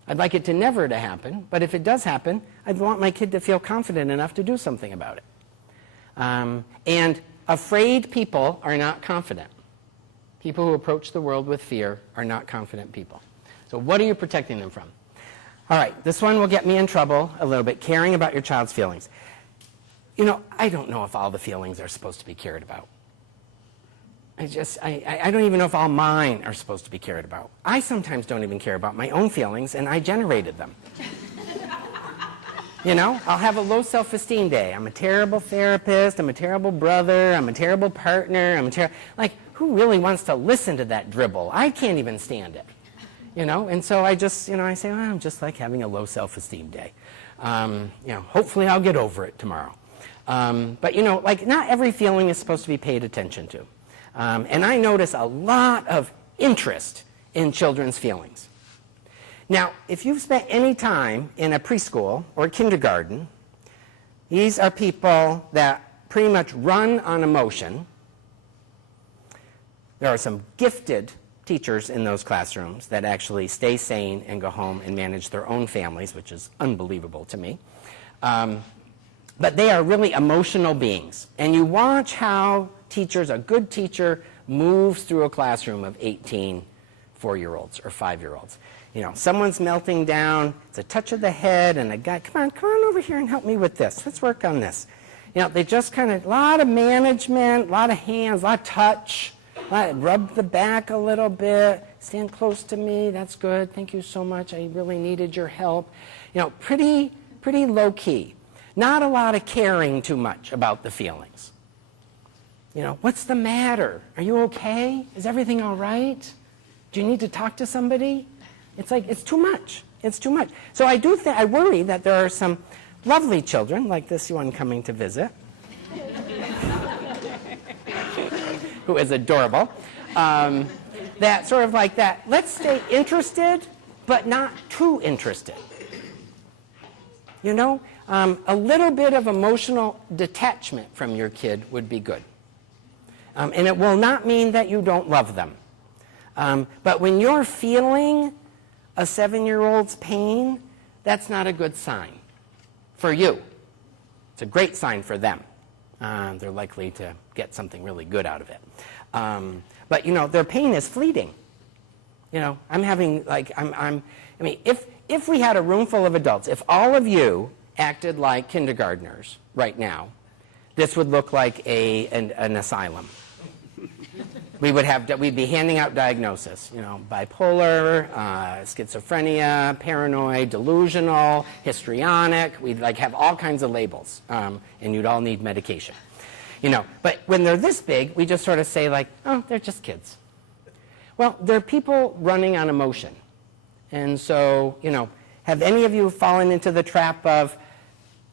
I'd like it to never to happen, but if it does happen, I'd want my kid to feel confident enough to do something about it. And afraid people are not confident. People who approach the world with fear are not confident people. So what are you protecting them from? All right, this one will get me in trouble a little bit, caring about your child's feelings. You know, I don't know if all the feelings are supposed to be cared about. I don't even know if all mine are supposed to be cared about. I sometimes don't even care about my own feelings, and I generated them. You know, I'll have a low self-esteem day. I'm a terrible therapist. I'm a terrible brother. I'm a terrible partner. Like, who really wants to listen to that dribble? I can't even stand it. You know, and so I just, you know, I say, well, I'm just like having a low self-esteem day. You know, hopefully I'll get over it tomorrow. But, you know, like, not every feeling is supposed to be paid attention to. And I notice a lot of interest in children's feelings. Now, if you've spent any time in a preschool or kindergarten, these are people that pretty much run on emotion. There are some gifted teachers in those classrooms that actually stay sane and go home and manage their own families, which is unbelievable to me. But they are really emotional beings. And you watch how teachers, a good teacher, moves through a classroom of 18 4-year-olds or 5-year-olds. You know, someone's melting down, it's a touch of the head, and a guy, come on over here and help me with this. Let's work on this. You know, they just kind of, a lot of management, a lot of hands, a lot of touch, rub the back a little bit, stand close to me, that's good, thank you so much, I really needed your help. You know, pretty low key. Not a lot of caring too much about the feelings. You know, what's the matter? Are you okay? Is everything all right? Do you need to talk to somebody? It's like, it's too much. It's too much. So I worry that there are some lovely children, like this one coming to visit, who is adorable, that sort of like that, let's stay interested, but not too interested. You know, a little bit of emotional detachment from your kid would be good. And it will not mean that you don't love them. But when you're feeling a 7-year-old's pain, that's not a good sign for you. It's a great sign for them. They're likely to get something really good out of it. But, you know, their pain is fleeting. You know, I'm having, like, I mean, if we had a room full of adults, if all of you acted like kindergartners right now, this would look like an asylum. We'd be handing out diagnosis, you know, bipolar, schizophrenia, paranoid, delusional, histrionic. We'd like have all kinds of labels, and you'd all need medication. You know, but when they're this big, we just sort of say like, oh, they're just kids. Well, they're people running on emotion. And so, you know, have any of you fallen into the trap of,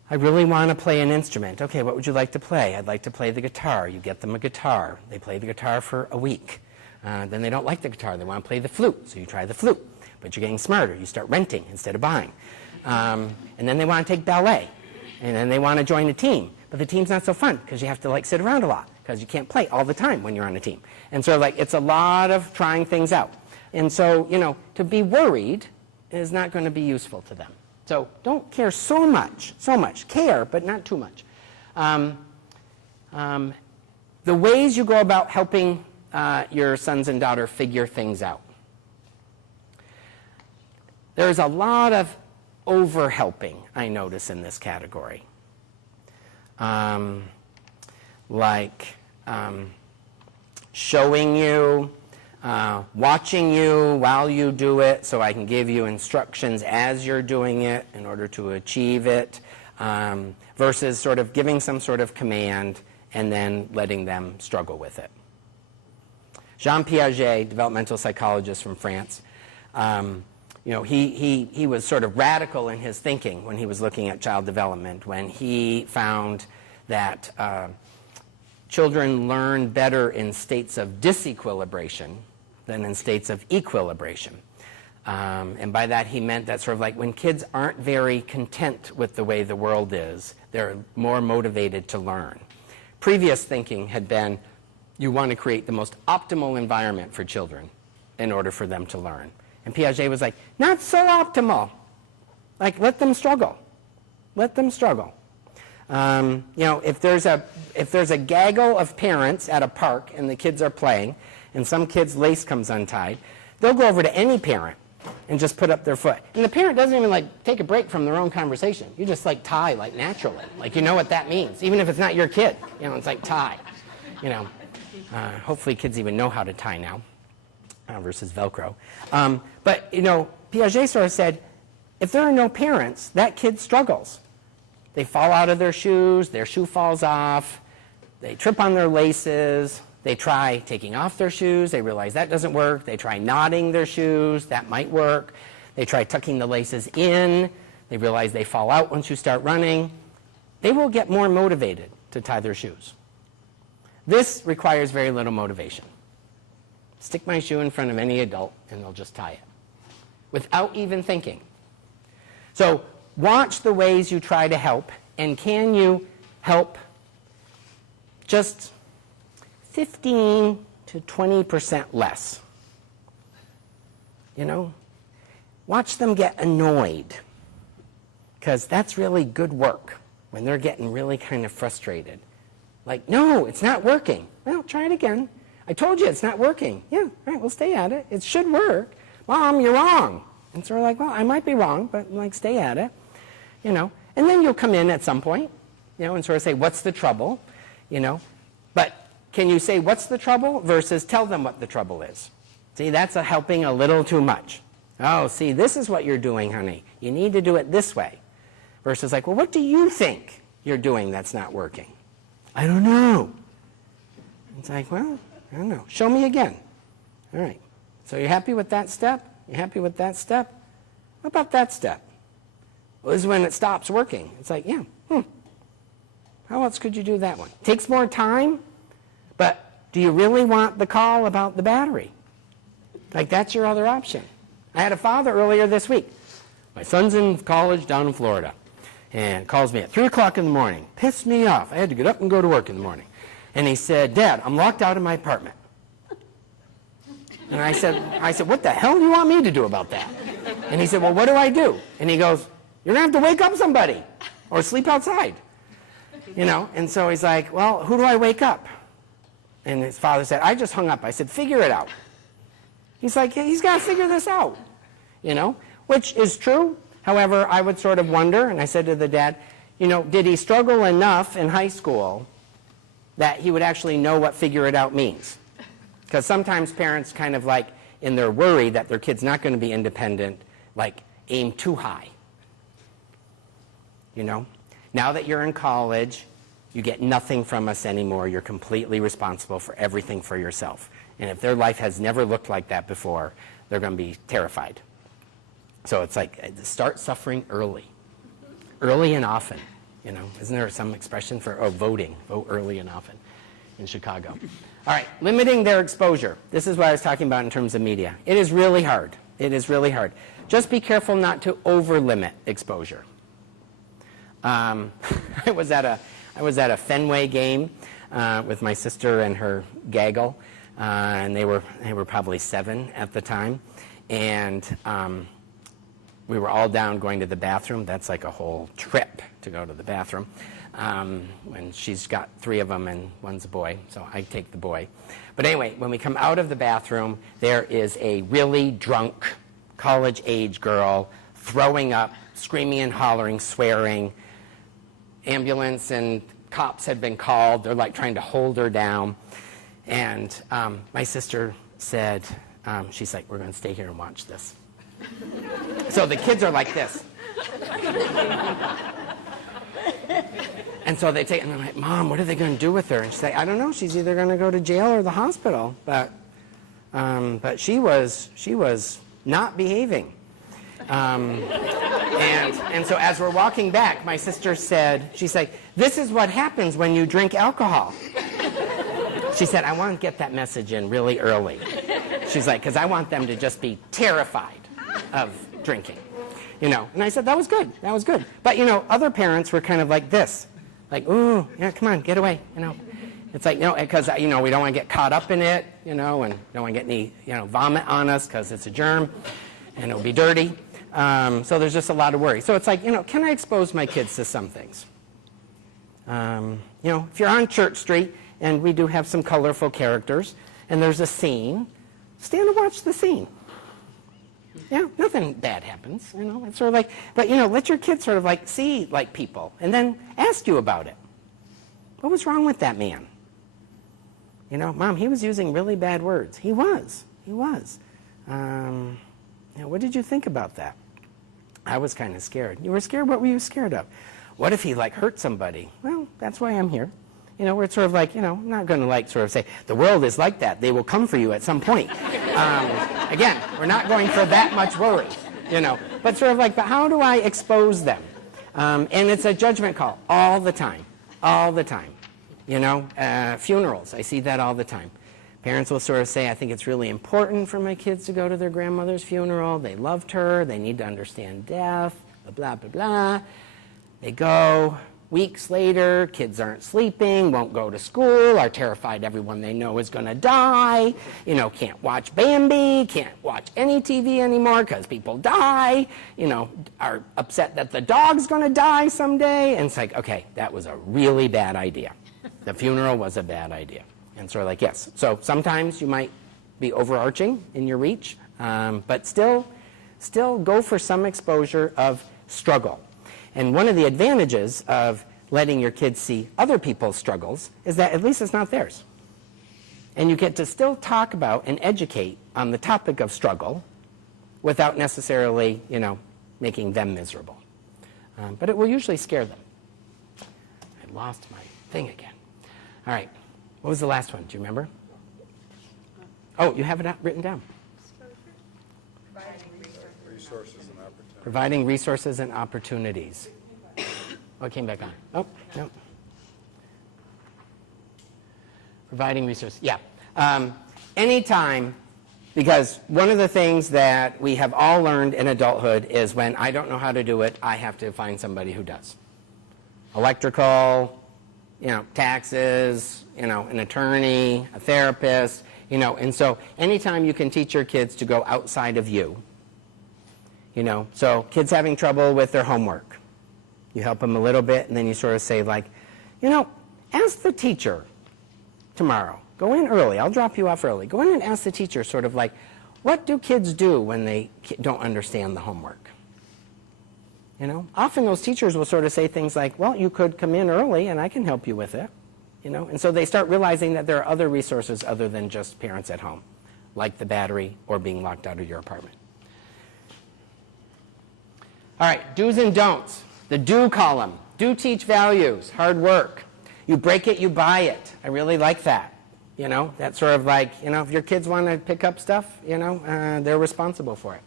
I really want to play an instrument. Okay, what would you like to play? I'd like to play the guitar. You get them a guitar. They play the guitar for a week. Then they don't like the guitar. They want to play the flute. So you try the flute. But you're getting smarter. You start renting instead of buying. And then they want to take ballet. And then they want to join a team. But the team's not so fun because you have to like sit around a lot because you can't play all the time when you're on a team. And so like it's a lot of trying things out. And so, you know, to be worried is not going to be useful to them. So don't care so much. Care, but not too much. The ways you go about helping your sons and daughter figure things out. There's a lot of over-helping, I notice, in this category. Showing you, watching you while you do it so I can give you instructions as you're doing it in order to achieve it, versus sort of giving some sort of command and then letting them struggle with it. Jean Piaget, developmental psychologist from France, you know, he was sort of radical in his thinking when he was looking at child development, when he found that children learn better in states of disequilibration than in states of equilibration. And by that he meant that sort of like when kids aren't very content with the way the world is, they're more motivated to learn. Previous thinking had been you want to create the most optimal environment for children in order for them to learn. And Piaget was like, not so optimal. Like, let them struggle. Let them struggle. You know, if there's a gaggle of parents at a park and the kids are playing and some kid's lace comes untied, they'll go over to any parent and just put up their foot. And the parent doesn't even like take a break from their own conversation. You just like tie like naturally. Like you know what that means. Even if it's not your kid, you know, it's like tie. You know, hopefully kids even know how to tie now versus Velcro. But, you know, Piaget sort of said, if there are no parents, that kid struggles. They fall out of their shoes, their shoe falls off, they trip on their laces, they try taking off their shoes, they realize that doesn't work, they try knotting their shoes, that might work, they try tucking the laces in, they realize they fall out once you start running. They will get more motivated to tie their shoes. This requires very little motivation. Stick my shoe in front of any adult and they'll just tie it without even thinking. So watch the ways you try to help, and can you help just 15 to 20% less? You know, watch them get annoyed, because that's really good work when they're getting really kind of frustrated. Like, no, it's not working. Well, try it again. I told you it's not working. Yeah, all right, we'll stay at it. It should work. Mom, you're wrong. And so we're like, well, I might be wrong, but like, stay at it. You know, and then you'll come in at some point, you know, and sort of say, what's the trouble? You know, but can you say what's the trouble versus tell them what the trouble is? See, that's helping a little too much. Oh, see, this is what you're doing, honey. You need to do it this way. Versus like, well, what do you think you're doing that's not working? I don't know. It's like, well, I don't know. Show me again. All right. So you're happy with that step? You happy with that step? What about that step? Well, this is when it stops working. It's like, yeah, how else could you do that one? Takes more time, but do you really want the call about the battery? Like, that's your other option. I had a father earlier this week. My son's in college down in Florida, and calls me at 3 o'clock in the morning. Pissed me off. I had to get up and go to work in the morning. And he said, Dad, I'm locked out of my apartment. And I said, what the hell do you want me to do about that? And he said, well, what do I do? And he goes, you're going to have to wake up somebody or sleep outside. You know, and so he's like, well, who do I wake up? And his father said, I just hung up. I said, figure it out. He's like, yeah, he's got to figure this out, you know, which is true. However, I would sort of wonder, and I said to the dad, you know, did he struggle enough in high school that he would actually know what figure it out means? Because sometimes parents kind of like, in their worry that their kid's not going to be independent, like aim too high. You know, now that you're in college, you get nothing from us anymore. You're completely responsible for everything for yourself. And if their life has never looked like that before, they're going to be terrified. So it's like, start suffering early. Early and often. You know, isn't there some expression for voting? Vote early and often in Chicago. All right, limiting their exposure. This is what I was talking about in terms of media. It is really hard. It is really hard. Just be careful not to over-limit exposure. I was at a Fenway game with my sister and her gaggle, and they were probably 7 at the time, and we were all down going to the bathroom. That's like a whole trip to go to the bathroom. When she's got 3 of them and one's a boy, so I take the boy. But anyway, when we come out of the bathroom, there is a really drunk college-age girl throwing up, screaming and hollering, swearing. Ambulance and cops had been called. They're like trying to hold her down. And my sister said, she's like, we're going to stay here and watch this. So the kids are like this. And so they take, and they're like, Mom, what are they going to do with her? And she's like, I don't know. She's either going to go to jail or the hospital. But she was not behaving. And so as we're walking back, my sister said, she's like, this is what happens when you drink alcohol. She said, I want to get that message in really early. She's like, because I want them to just be terrified of drinking. You know, and I said, that was good. That was good. But, you know, other parents were kind of like this. Like, ooh, yeah, come on, get away, you know. It's like, you know, because, you know, we don't want to get caught up in it, you know, and don't want to get any, you know, vomit on us because it's a germ and it'll be dirty. So there's just a lot of worry. So it's like, you know, can I expose my kids to some things? You know, if you're on Church Street and we do have some colorful characters and there's a scene, stand and watch the scene. Yeah, nothing bad happens, you know. It's sort of like, but, you know, let your kids sort of like see like people and then ask you about it. What was wrong with that man? You know, Mom, he was using really bad words. He was. He was. You know, what did you think about that? I was kind of scared. You were scared? What were you scared of? What if he, like, hurt somebody? Well, that's why I'm here. You know, we're sort of like, you know, I'm not going to, like, sort of say, the world is like that. They will come for you at some point. Again, we're not going for that much worry, you know. But sort of like, but how do I expose them? And it's a judgment call all the time. All the time. You know, funerals, I see that all the time. Parents will sort of say, I think it's really important for my kids to go to their grandmother's funeral. They loved her. They need to understand death, blah, blah, blah. They go. Weeks later, kids aren't sleeping, won't go to school, are terrified everyone they know is going to die, you know, can't watch Bambi, can't watch any TV anymore because people die, you know, are upset that the dog's going to die someday. And it's like, okay, that was a really bad idea. The funeral was a bad idea. And sort of like, yes. So sometimes you might be overarching in your reach, but still go for some exposure of struggle. And one of the advantages of letting your kids see other people's struggles is that at least it's not theirs. And you get to still talk about and educate on the topic of struggle without necessarily, you know, making them miserable. But it will usually scare them. I lost my thing again. All right. What was the last one? Do you remember? Oh, you have it written down. Providing resources and opportunities. Oh, it came back on. Oh, no. Providing resources. Yeah. Anytime, because one of the things that we have all learned in adulthood is when I don't know how to do it, I have to find somebody who does. Electrical, you know, taxes, you know, an attorney, a therapist, you know. And so anytime you can teach your kids to go outside of you, you know, so kids having trouble with their homework. You help them a little bit, and then you sort of say, like, you know, ask the teacher tomorrow. Go in early. I'll drop you off early. Go in and ask the teacher sort of like, what do kids do when they don't understand the homework? You know, often those teachers will sort of say things like, well, you could come in early, and I can help you with it. You know, and so they start realizing that there are other resources other than just parents at home, like the battery or being locked out of your apartment. All right, do's and don'ts. The do column. Do teach values, hard work. You break it, you buy it. I really like that. You know, that's sort of like, you know, if your kids want to pick up stuff, you know, they're responsible for it.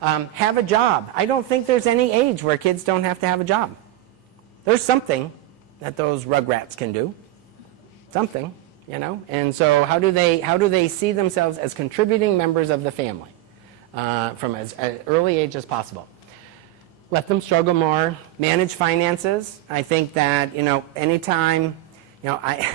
Have a job. I don't think there's any age where kids don't have to have a job. There's something that those rugrats can do. Something, you know. And so how do they see themselves as contributing members of the family from as early age as possible? Let them struggle more. Manage finances. I think that, you know, anytime, you know, I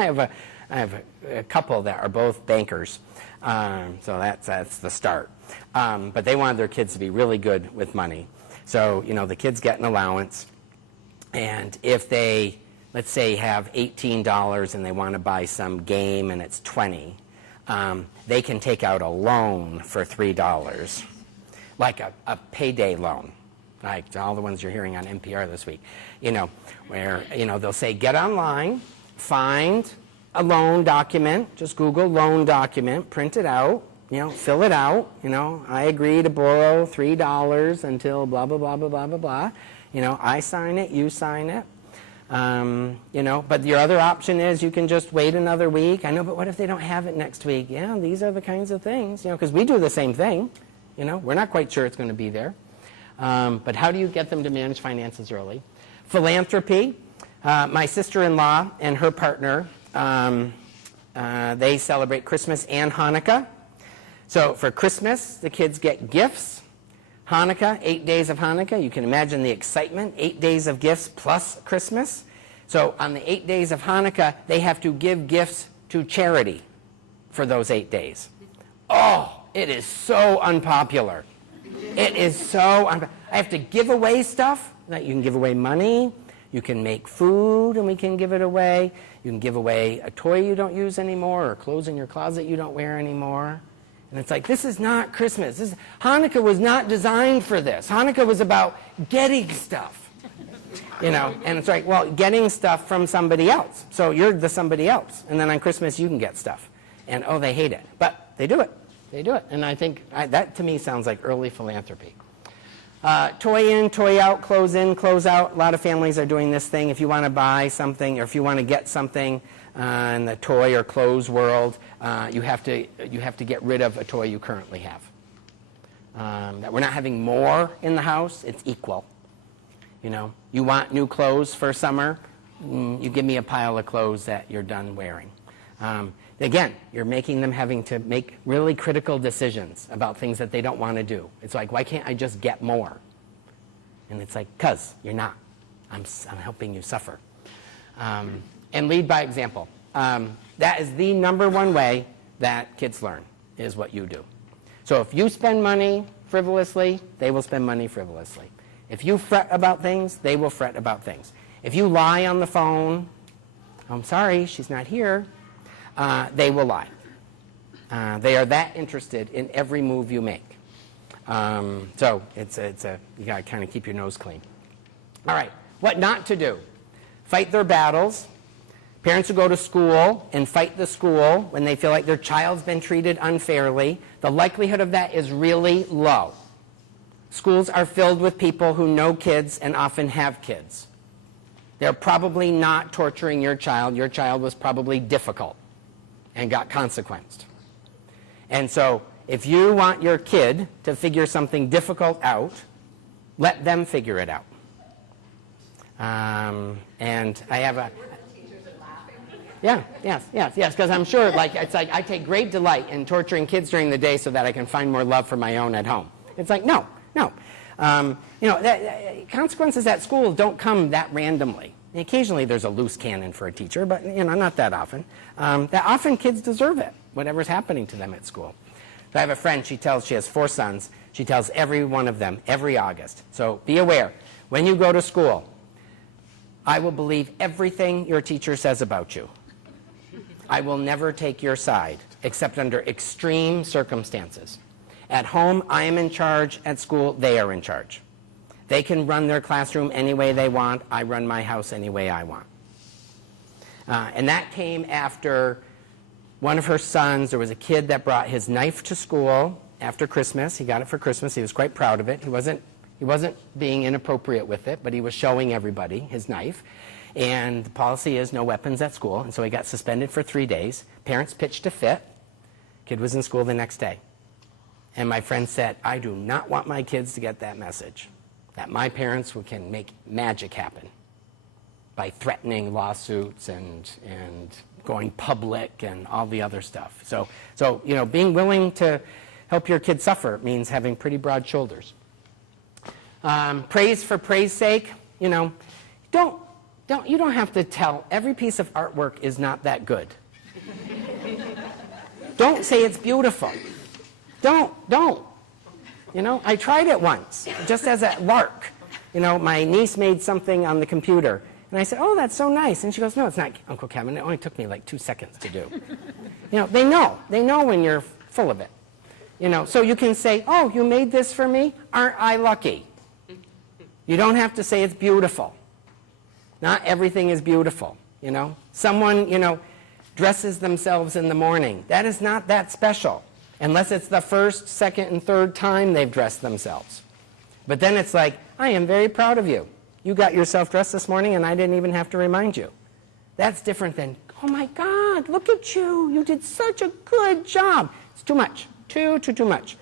I have a couple that are both bankers, so that's the start. But they wanted their kids to be really good with money. So, you know, the kids get an allowance, and if they, let's say, have $18 and they want to buy some game and it's $20, they can take out a loan for $3. Like a payday loan, like all the ones you're hearing on NPR this week, you know, where, you know, they'll say, get online, find a loan document, just Google loan document, print it out, you know, fill it out, you know, I agree to borrow $3 until blah, blah, blah, blah, blah, blah, blah. You know, I sign it, you sign it. You know, but your other option is you can just wait another week. I know, but what if they don't have it next week? Yeah, these are the kinds of things, you know, because we do the same thing. You know, we're not quite sure it's going to be there. But how do you get them to manage finances early? Philanthropy. My sister-in-law and her partner they celebrate Christmas and Hanukkah. So for Christmas, the kids get gifts. Hanukkah, 8 days of Hanukkah. You can imagine the excitement, 8 days of gifts plus Christmas. So on the 8 days of Hanukkah, they have to give gifts to charity for those 8 days. Oh, it is so unpopular. It is so unpopular. I have to give away stuff. Like you can give away money. You can make food and we can give it away. You can give away a toy you don't use anymore or clothes in your closet you don't wear anymore. And it's like, this is not Christmas. Hanukkah was not designed for this. Hanukkah was about getting stuff. You know, and it's like, well, getting stuff from somebody else. So you're the somebody else. And then on Christmas, you can get stuff. And, oh, they hate it. But they do it. They do it. And I think that, to me, sounds like early philanthropy. Toy in, toy out, close in, close out. A lot of families are doing this thing. If you want to buy something or if you want to get something in the toy or clothes world, you have to get rid of a toy you currently have. That we're not having more in the house, it's equal. You know, you want new clothes for summer, you give me a pile of clothes that you're done wearing. Again, you're making them having to make really critical decisions about things that they don't want to do. It's like, why can't I just get more? And it's like, 'cause you're not. I'm helping you suffer. And lead by example. That is the #1 way that kids learn, is what you do. So if you spend money frivolously, they will spend money frivolously. If you fret about things, they will fret about things. If you lie on the phone, I'm sorry, she's not here, they will lie. They are that interested in every move you make. So you got to kind of keep your nose clean. All right, what not to do. Fight their battles. Parents who go to school and fight the school when they feel like their child's been treated unfairly, the likelihood of that is really low. Schools are filled with people who know kids and often have kids. They're probably not torturing your child. Your child was probably difficult and got consequenced. And so if you want your kid to figure something difficult out, let them figure it out. And I have a... Yeah, yes, because I'm sure, it's like I take great delight in torturing kids during the day so that I can find more love for my own at home. It's like, no. Consequences at school don't come that randomly. And occasionally there's a loose cannon for a teacher, but not that often. That often kids deserve it, whatever's happening to them at school. So I have a friend, she has 4 sons. She tells every one of them every August. So be aware, when you go to school, I will believe everything your teacher says about you. I will never take your side, except under extreme circumstances. At home, I am in charge. At school, they are in charge. They can run their classroom any way they want. I run my house any way I want. And that came after one of her sons. There was a kid that brought his knife to school after Christmas. He got it for Christmas. He was quite proud of it. He wasn't being inappropriate with it, but he was showing everybody his knife. And the policy is no weapons at school. And so he got suspended for 3 days. Parents pitched a fit. Kid was in school the next day. And my friend said, I do not want my kids to get that message, that my parents can make magic happen by threatening lawsuits and going public and all the other stuff. So being willing to help your kids suffer means having pretty broad shoulders. Praise for praise sake, you don't have to tell every piece of artwork is not that good. Don't say it's beautiful. Don't. I tried it once, just as a lark. My niece made something on the computer, and I said, oh, that's so nice. And she goes, no, it's not, Uncle Kevin. It only took me like 2 seconds to do. They know when you're full of it. So you can say, oh, you made this for me? Aren't I lucky? You don't have to say it's beautiful. Not everything is beautiful, Someone, dresses themselves in the morning. That is not that special, unless it's the first, second, and third time they've dressed themselves. But then it's like, I am very proud of you. You got yourself dressed this morning, and I didn't even have to remind you. That's different than, oh my God, look at you. You did such a good job. It's too much. Too much.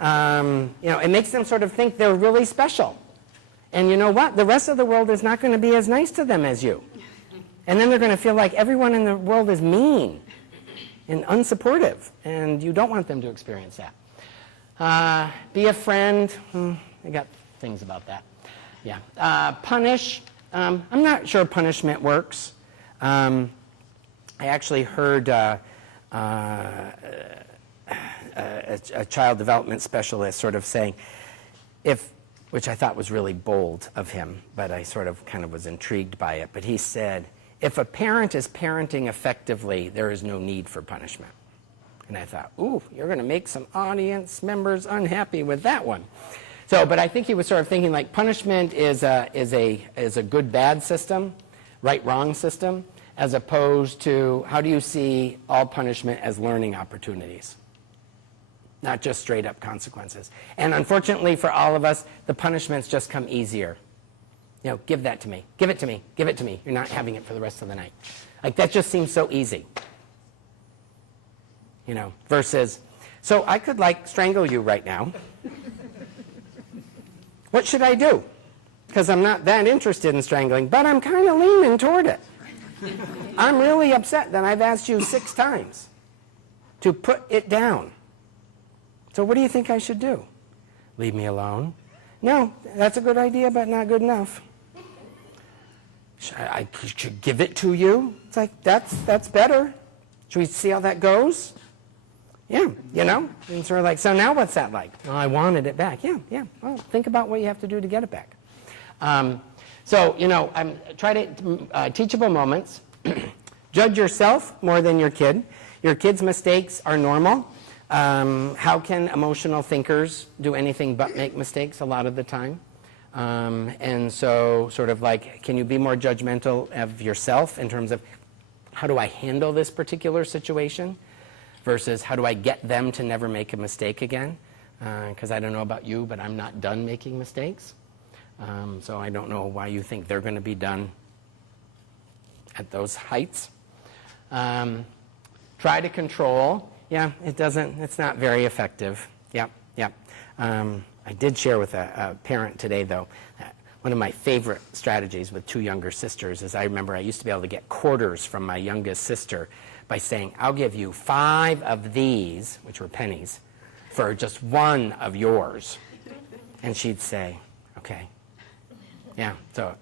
It makes them sort of think they're really special. And you know what? The rest of the world is not going to be as nice to them as you. And then they're going to feel like everyone in the world is mean and unsupportive, and you don't want them to experience that. Be a friend. I got things about that. Yeah. Punish. I'm not sure punishment works. I actually heard a child development specialist sort of saying, which I thought was really bold of him, but I sort of kind of was intrigued by it. But he said, if a parent is parenting effectively, there is no need for punishment. And I thought, ooh, you're going to make some audience members unhappy with that one. So, but I think he was sort of thinking like punishment is a good-bad system, right-wrong system, as opposed to how do you see all punishment as learning opportunities, not just straight-up consequences. And unfortunately for all of us, the punishments just come easier. You know, give that to me. Give it to me. Give it to me. You're not having it for the rest of the night. Like, that just seems so easy. You know, versus, so I could, like, strangle you right now. What should I do? Because I'm not that interested in strangling, but I'm kind of leaning toward it. I'm really upset that I've asked you 6 times to put it down. So what do you think I should do? Leave me alone? No, that's a good idea, but not good enough. I should give it to you? It's like, that's better. Should we see how that goes? Yeah, you know? And sort of like, so now what's that like? Oh, I wanted it back. Yeah. Well, think about what you have to do to get it back. So, you know, try to teachable moments. Judge yourself more than your kid. Your kid's mistakes are normal. How can emotional thinkers do anything but make mistakes a lot of the time? And so sort of like, can you be more judgmental of yourself in terms of how do I handle this particular situation versus how do I get them to never make a mistake again? Because I don't know about you, but I'm not done making mistakes. So I don't know why you think they're going to be done at those heights. Try to control. Yeah, it's not very effective. Yep. I did share with a parent today, though, one of my favorite strategies with 2 younger sisters is I remember I used to be able to get quarters from my youngest sister by saying, I'll give you 5 of these, which were pennies, for just 1 of yours. And she'd say, okay. Yeah, so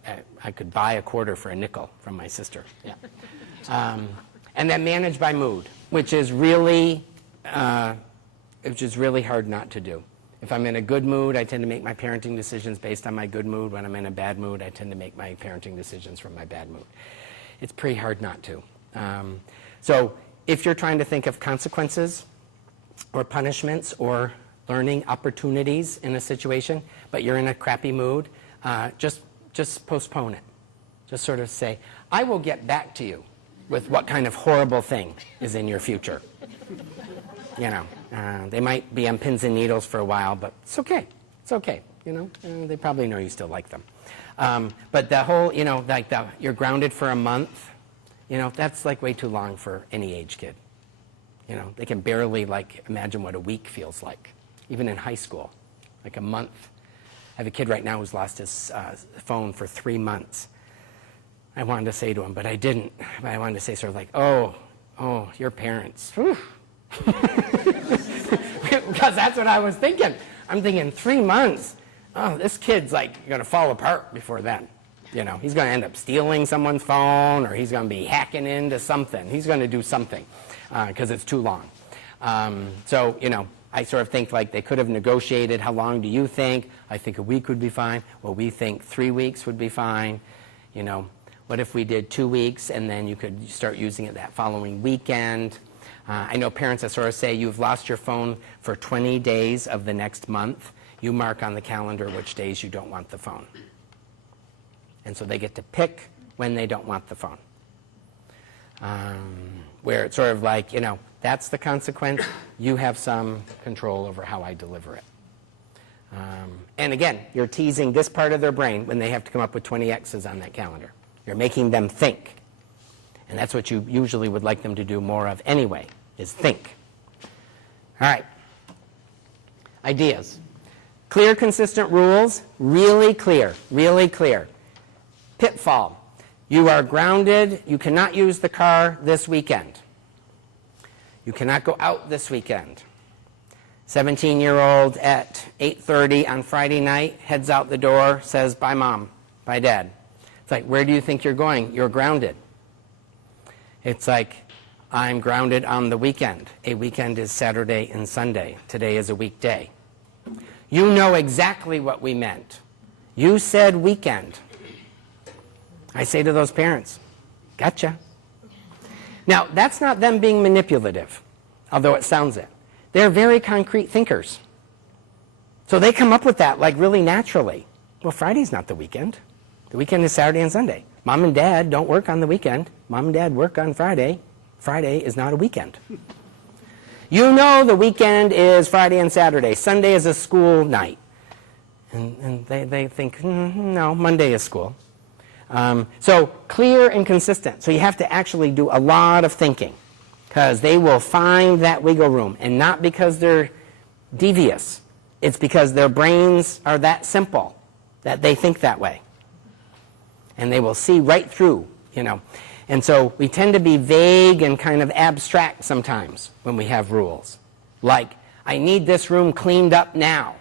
I could buy a quarter for a nickel from my sister. Yeah. And then manage by mood, which is really hard not to do. If I'm in a good mood, I tend to make my parenting decisions based on my good mood. When I'm in a bad mood, I tend to make my parenting decisions from my bad mood. It's pretty hard not to. So if you're trying to think of consequences or punishments or learning opportunities in a situation, but you're in a crappy mood, just postpone it. Just sort of say, I will get back to you with what kind of horrible thing is in your future. You know, they might be on pins and needles for a while, but it's okay. It's okay. You know, they probably know you still like them. But the whole, you know, like you're grounded for a month, you know, that's like way too long for any age kid. You know, they can barely like imagine what a week feels like, even in high school, like a month. I have a kid right now who's lost his phone for 3 months. I wanted to say to him, but I didn't. But I wanted to say sort of like, oh, your parents. Whew. Because that's what I was thinking. I'm thinking 3 months. Oh, this kid's like going to fall apart before then. You know, he's going to end up stealing someone's phone, or he's going to be hacking into something. He's going to do something because it's too long. So, you know, I sort of think like they could have negotiated. How long do you think? I think a week would be fine. Well, we think 3 weeks would be fine. You know, what if we did 2 weeks and then you could start using it that following weekend? I know parents that sort of say you've lost your phone for 20 days of the next month. You mark on the calendar which days you don't want the phone. And so they get to pick when they don't want the phone. Where it's sort of like, you know, that's the consequence. You have some control over how I deliver it. And again, you're teasing this part of their brain when they have to come up with 20 X's on that calendar. You're making them think. And that's what you usually would like them to do more of anyway, is think. All right. Ideas. Clear, consistent rules. Really clear. Really clear. Pitfall. You are grounded. You cannot use the car this weekend. You cannot go out this weekend. 17-year-old at 8:30 on Friday night heads out the door, says, bye, Mom, bye, Dad. It's like, where do you think you're going? You're grounded. It's like, I'm grounded on the weekend. A weekend is Saturday and Sunday. Today is a weekday. You know exactly what we meant. You said weekend. I say to those parents, gotcha. Now, that's not them being manipulative, although it sounds it. They're very concrete thinkers. So they come up with that like really naturally. Well, Friday's not the weekend. The weekend is Saturday and Sunday. Mom and Dad don't work on the weekend. Mom and Dad work on Friday. Friday is not a weekend. You know the weekend is Friday and Saturday. Sunday is a school night. And they think, no, Monday is school. So clear and consistent. So you have to actually do a lot of thinking, because they will find that wiggle room, and not because they're devious. It's because their brains are that simple that they think that way. And they will see right through, you know. And so we tend to be vague and kind of abstract sometimes when we have rules. Like, I need this room cleaned up now.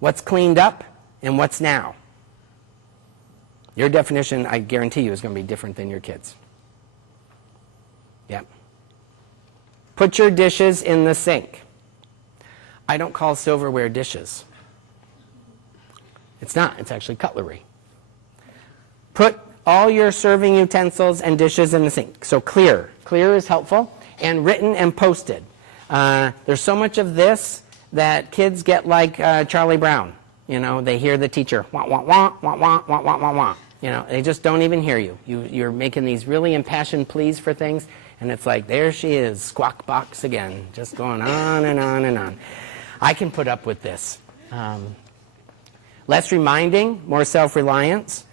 What's cleaned up and what's now? Your definition, I guarantee you, is going to be different than your kids. Yep. Put your dishes in the sink. I don't call silverware dishes. It's not. It's actually cutlery. Put all your serving utensils and dishes in the sink. So clear. Clear is helpful. And written and posted. There's so much of this that kids get like Charlie Brown. You know, they hear the teacher, wah, wah, wah, wah, wah, wah, wah, wah, wah. You know, they just don't even hear you. You're making these really impassioned pleas for things, and it's like, there she is, squawk box again, just going on and on and on. I can put up with this. Less reminding, more self-reliance.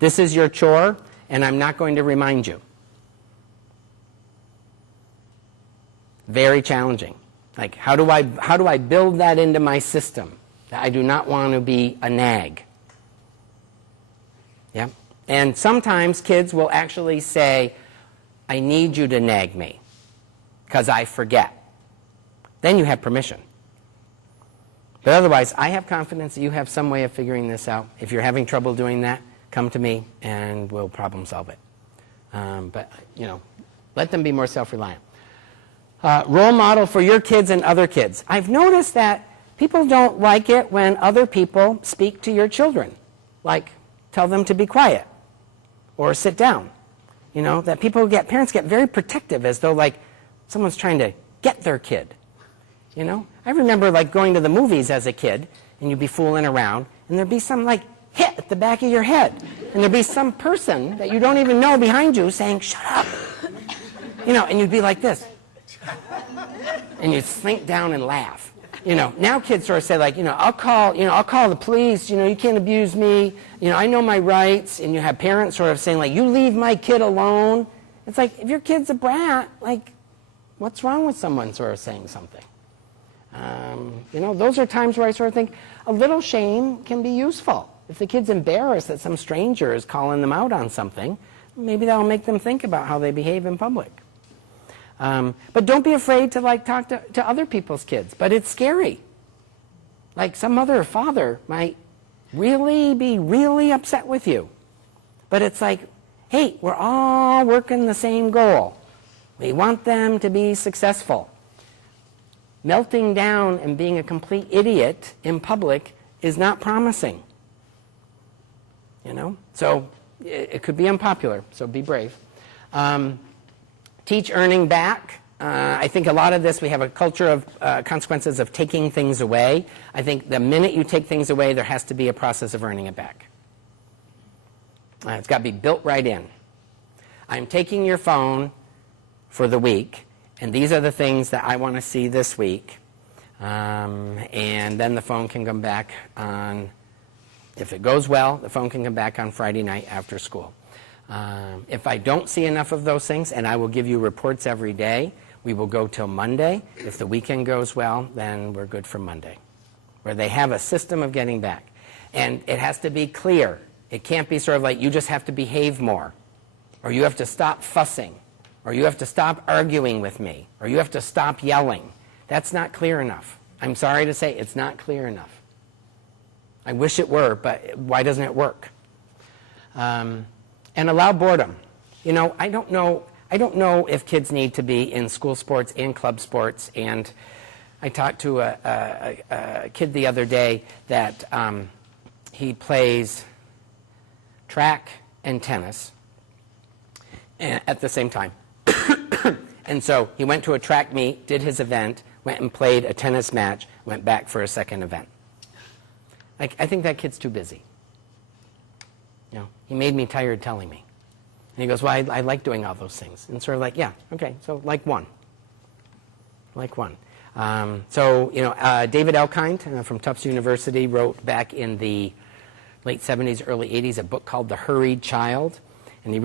This is your chore, and I'm not going to remind you. Very challenging. Like, how do I build that into my system? I do not want to be a nag. Yeah? And sometimes kids will actually say, I need you to nag me because I forget. Then you have permission. But otherwise, I have confidence that you have some way of figuring this out. If you're having trouble doing that, come to me and we'll problem solve it. But, you know, let them be more self-reliant. Role model for your kids and other kids. I've noticed that people don't like it when other people speak to your children. Like, tell them to be quiet or sit down. You know, that parents get very protective, as though like someone's trying to get their kid. You know, I remember like going to the movies as a kid, and you'd be fooling around, and there'd be some like hit at the back of your head, and there'd be some person that you don't even know behind you saying, shut up. You know, and you'd be like this. And you'd slink down and laugh. You know, now kids sort of say like, I'll call the police, you can't abuse me, I know my rights, and you have parents sort of saying like, you leave my kid alone. It's like, if your kid's a brat, like, what's wrong with someone sort of saying something? Those are times where I sort of think a little shame can be useful. If the kid's embarrassed that some stranger is calling them out on something, maybe that'll make them think about how they behave in public. But don't be afraid to like talk to other people's kids. But it's scary. Like some mother or father might really be really upset with you. But it's like, hey, we're all working the same goal. We want them to be successful. Melting down and being a complete idiot in public is not promising. So it could be unpopular, so be brave. Teach earning back. I think a lot of this, we have a culture of consequences of taking things away. I think the minute you take things away, there has to be a process of earning it back. It's got to be built right in. I'm taking your phone for the week, and these are the things that I want to see this week. And then the phone can come back on, if it goes well, the phone can come back on Friday night after school. If I don't see enough of those things, and I will give you reports every day, we will go till Monday. If the weekend goes well, then we're good for Monday, where they have a system of getting back. And it has to be clear. It can't be sort of like you just have to behave more, or you have to stop fussing, or you have to stop arguing with me, or you have to stop yelling. That's not clear enough. I'm sorry to say it's not clear enough. I wish it were, but why doesn't it work? And allow boredom. You know, I don't know if kids need to be in school sports and club sports. And I talked to a kid the other day that he plays track and tennis at the same time. And so he went to a track meet, did his event, went and played a tennis match, went back for a second event. I think that kid's too busy. You know, he made me tired telling me. And he goes, well, I like doing all those things. And sort of like, yeah, okay, so like one. Like one. So, you know, David Elkind from Tufts University wrote back in the late 70s, early 80s, a book called The Hurried Child. And he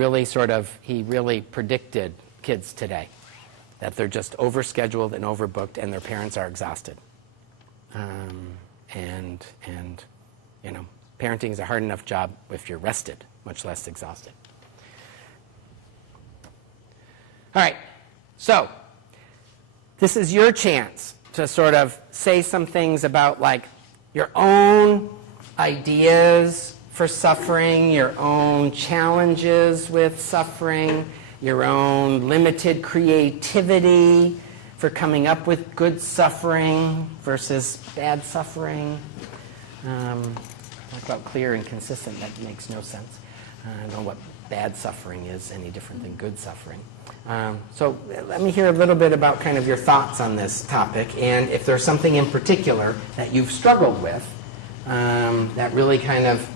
really predicted kids today, that they're just overscheduled and overbooked and their parents are exhausted. And you know, parenting is a hard enough job if you're rested, much less exhausted. All right, so this is your chance to sort of say some things about like your own ideas for suffering, your own challenges with suffering, your own limited creativity for coming up with good suffering versus bad suffering. Talk about clear and consistent, that makes no sense. I don't know what bad suffering is any different than good suffering. So let me hear a little bit about kind of your thoughts on this topic, and if there's something in particular that you've struggled with that really kind of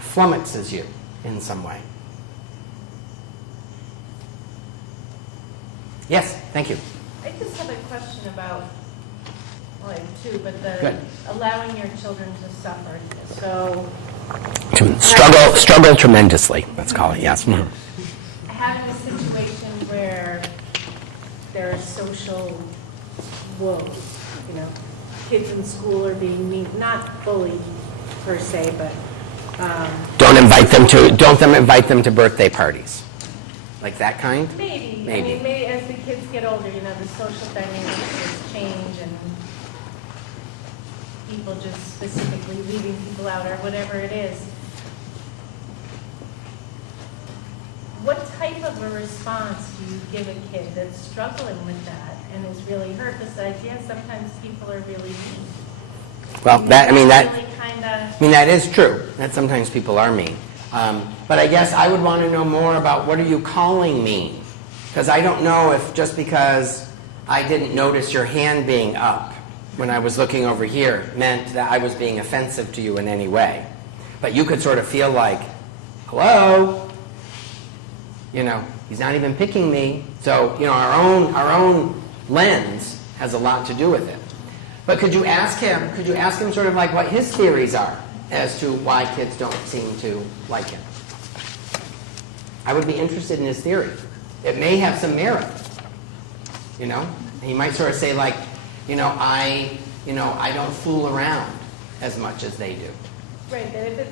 flummoxes you in some way. Yes, thank you. I just have a question about, well, I have two, but Good. allowing your children to suffer. So Struggle tremendously, let's call it, yes. having a situation where there are social woes, you know, kids in school are being not bullied per se, but Don't invite them to birthday parties. Like that kind? maybe. Maybe. I mean, maybe as the kids get older, you know, the social dynamics just change and people just specifically leaving people out or whatever it is. What type of a response do you give a kid that's struggling with that and is really hurt besides, yeah, sometimes people are really mean? Well, Really kinda, that is true. That sometimes people are mean. But I guess I would want to know more about what are you calling mean? Because I don't know if just because I didn't notice your hand being up when I was looking over here meant that I was being offensive to you in any way. But you could sort of feel like, hello? You know, he's not even picking me. So, you know, our own lens has a lot to do with it. But could you ask him sort of like what his theories are as to why kids don't seem to like him? I would be interested in his theory. It may have some merit. You know? He might sort of say like, I don't fool around as much as they do. right, but if it,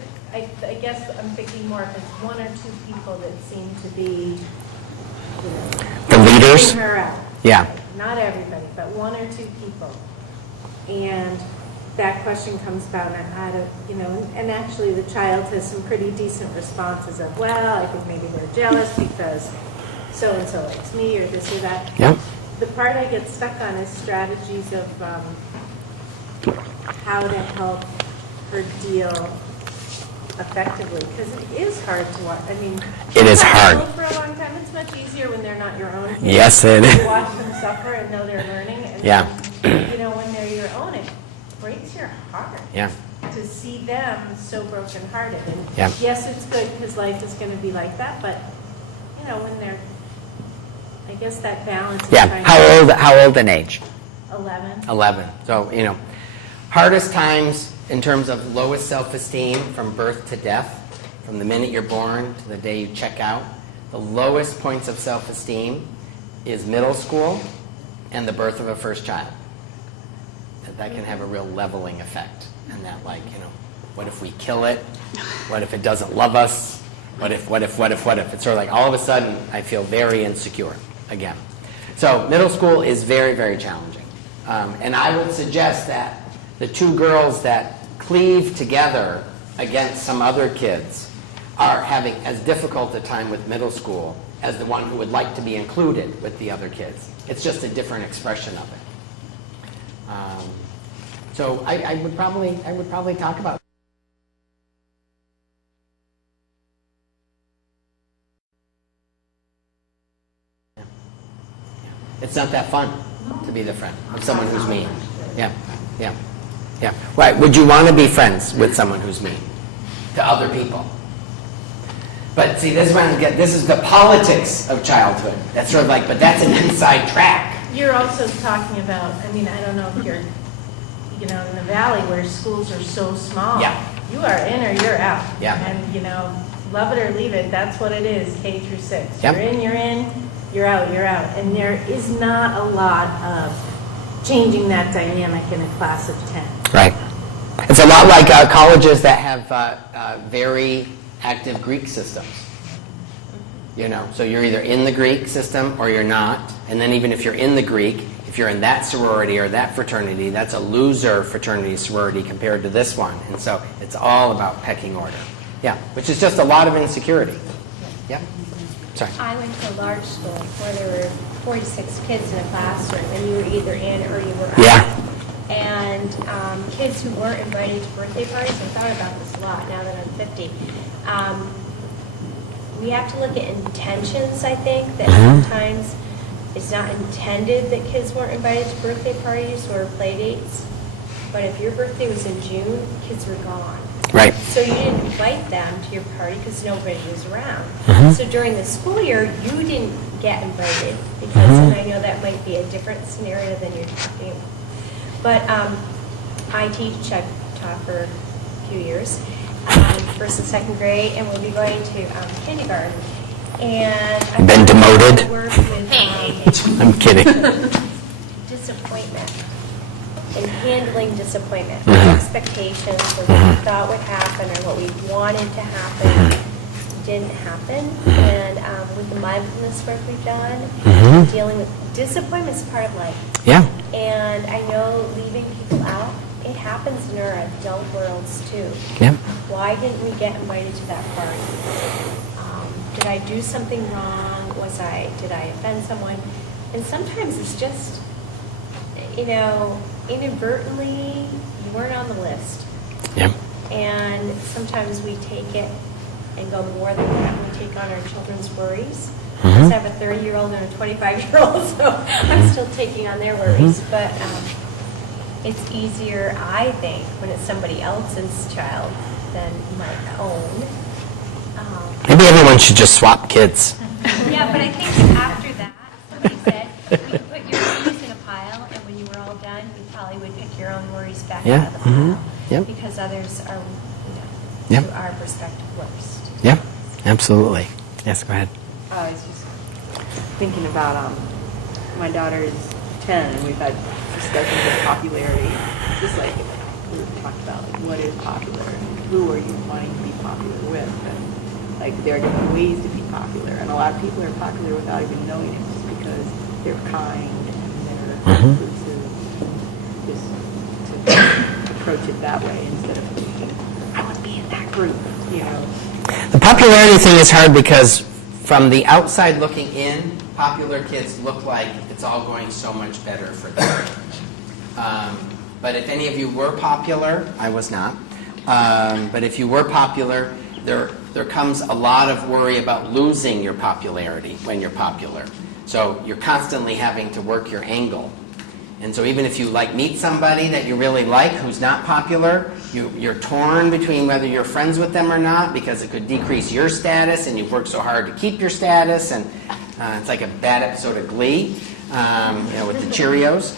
I guess I'm thinking more if it's one or two people that seem to be, you know, The leaders? putting her out. Yeah. Not everybody, but one or two people. And that question comes about, and actually the child has some pretty decent responses of, well, I think maybe they're jealous because so-and-so likes me or this or that. Yeah. The part I get stuck on is strategies of how to help her deal effectively, because it is hard to watch. I mean, It is hard. For a long time, it's much easier when they're not your own kids. Yes, it is. You watch them suffer and know they're learning. And Yeah. then, when they're your own, it breaks your heart. Yeah. To see them so brokenhearted. And Yeah. yes, it's good because life is going to be like that, but when they're, I guess that balance is Yeah. trying How old an age? 11. 11. So, hardest times in terms of lowest self-esteem from birth to death, from the minute you're born to the day you check out, the lowest points of self-esteem is middle school and the birth of a first child. That can have a real leveling effect. And that, What if we kill it? What if it doesn't love us? What if? It's sort of like all of a sudden I feel very insecure again. So middle school is very, very challenging. And I would suggest that the two girls that cleave together against some other kids are having as difficult a time with middle school as the one who would like to be included with the other kids. It's just a different expression of it. So I would probably talk about. It's not that fun to be the friend of someone who's mean. Yeah. Right. Would you want to be friends with someone who's mean to other people? But see, this is the politics of childhood. That's sort of like, but that's an inside track. You're also talking about, I mean, I don't know if you're, in the valley where schools are so small. Yeah. You are in or you're out. Yeah. And, love it or leave it, that's what it is, K through 6. Yep. You're in, you're out. And there is not a lot of changing that dynamic in a class of 10. Right. It's a lot like colleges that have very active Greek systems. So you're either in the Greek system or you're not. And then even if you're in the Greek, if you're in that sorority or that fraternity, that's a loser fraternity sorority compared to this one. And so it's all about pecking order. Yeah, which is just a lot of insecurity. Yeah. Sorry. I went to a large school where there were 46 kids in a classroom, and you were either in or you were out. Yeah. And kids who weren't invited to birthday parties, I thought about this a lot now that I'm 50. We have to look at intentions, I think, that sometimes it's not intended that kids weren't invited to birthday parties or play dates. But if your birthday was in June, kids were gone. Right. So you didn't invite them to your party because nobody was around. So during the school year, you didn't get invited because, and I know that might be a different scenario than you're talking about. But I taught for a few years, first and second grade, and we'll be going to kindergarten. And I've been demoted. Work with, I'm kidding. disappointment. And handling disappointment, expectations, or what we thought would happen, or what we wanted to happen, didn't happen. And with the mindfulness work we've done, dealing with disappointment is part of life. Yeah. And I know leaving people out, it happens in our adult worlds too. Yeah. Why didn't we get invited to that party? Did I do something wrong? Did I offend someone? And sometimes it's just, inadvertently, you weren't on the list. Yeah. And sometimes we take it and go more than that. We take on our children's worries. I have a 30-year-old and a 25-year-old, so I'm still taking on their worries. But it's easier, I think, when it's somebody else's child than my own. Maybe everyone should just swap kids. Yeah, but I think after that, somebody said, you put your worries in a pile, and when you were all done, you probably would pick your own worries back out of the pile. Yep. Because others are, Yep. to our perspective, worst. Yeah, absolutely. Yes, go ahead. I was just thinking about my daughter is 10, and we've had discussions of popularity, just like we talked about, like, what is popular, who are you wanting to be popular with, and like there are different ways to be popular, and a lot of people are popular without even knowing it, just because they're kind and they're inclusive, just to approach it that way instead of thinking, I want to be in that group, The popularity thing is hard because from the outside looking in, popular kids look like it's all going so much better for them. But if any of you were popular, I was not, but if you were popular, there comes a lot of worry about losing your popularity when you're popular. So you're constantly having to work your angle. And so even if you meet somebody that you really like who's not popular, you're torn between whether you're friends with them or not because it could decrease your status and you've worked so hard to keep your status, and it's like a bad episode of Glee, with the Cheerios,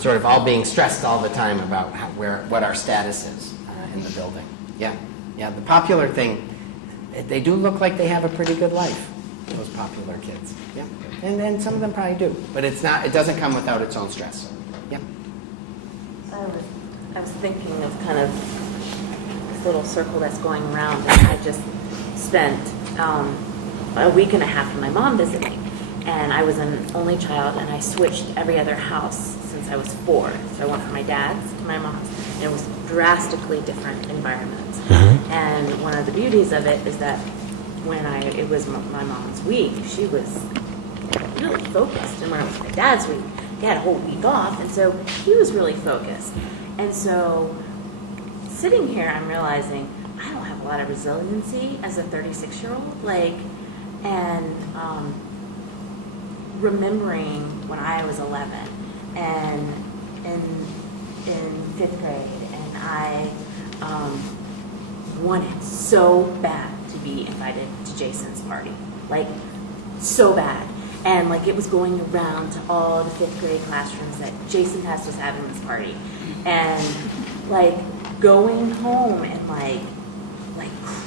sort of all being stressed all the time about what our status is in the building. Yeah, the popular thing, they do look like they have a pretty good life, those popular kids. Yeah. And then some of them probably do, but it doesn't come without its own stress. Yeah. I was thinking of kind of little circle that's going around, and I just spent a week and a half with my mom visiting. And I was an only child, and I switched every other house since I was 4. So I went from my dad's to my mom's, and it was drastically different environments. And one of the beauties of it is that when it was my mom's week, she was really focused, and when it was my dad's week, he had a whole week off, and so he was really focused. And so sitting here, I'm realizing I don't have a lot of resiliency as a 36-year-old, and remembering when I was 11 and in 5th grade, and I wanted so bad to be invited to Jason's party, so bad. And it was going around to all the 5th grade classrooms that Jason Hess was having this party. And going home and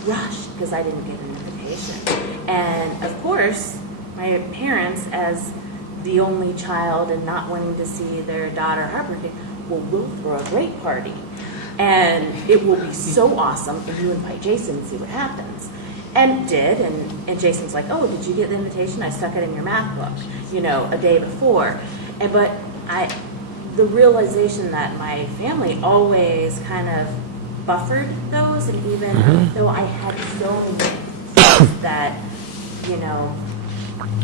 crushed because I didn't get an invitation. And of course, my parents, as the only child and not wanting to see their daughter heartbroken, we'll throw a great party. And it will be so awesome if you invite Jason and see what happens. And did, and Jason's like, oh, did you get the invitation? I stuck it in your math book, a day before. But the realization that my family always kind of buffered those, and even though I had so many things that,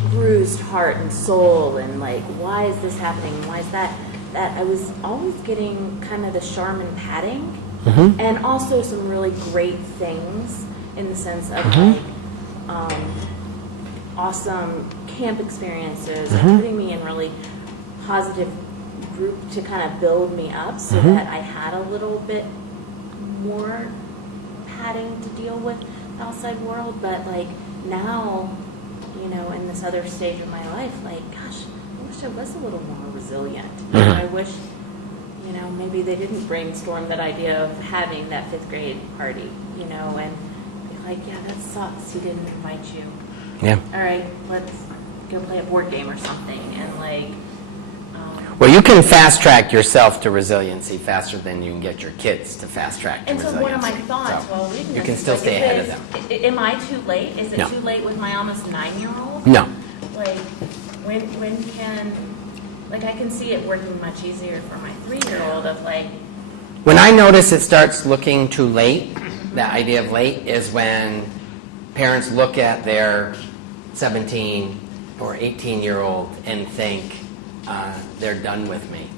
bruised heart and soul, and why is this happening, why is that I was always getting kind of the Charmin patting, and also some really great things in the sense of awesome camp experiences, and putting me in really positive group to kind of build me up, so that I had a little bit more padding to deal with the outside world. But now, in this other stage of my life, gosh, I wish I was a little more resilient. I wish, maybe they didn't brainstorm that idea of having that 5th grade party, and yeah, that sucks, he didn't invite you. Yeah. All right, let's go play a board game or something. And well, you can fast track yourself to resiliency faster than you can get your kids to fast track to and so resiliency. one of my thoughts, So wait a minute, you can still stay ahead of them. Am I too late? Is it No. too late with my almost 9-year-old? No. When can, I can see it working much easier for my 3-year-old of When I notice it starts looking too late, the idea of late is when parents look at their 17 or 18-year-old and think, they're done with me.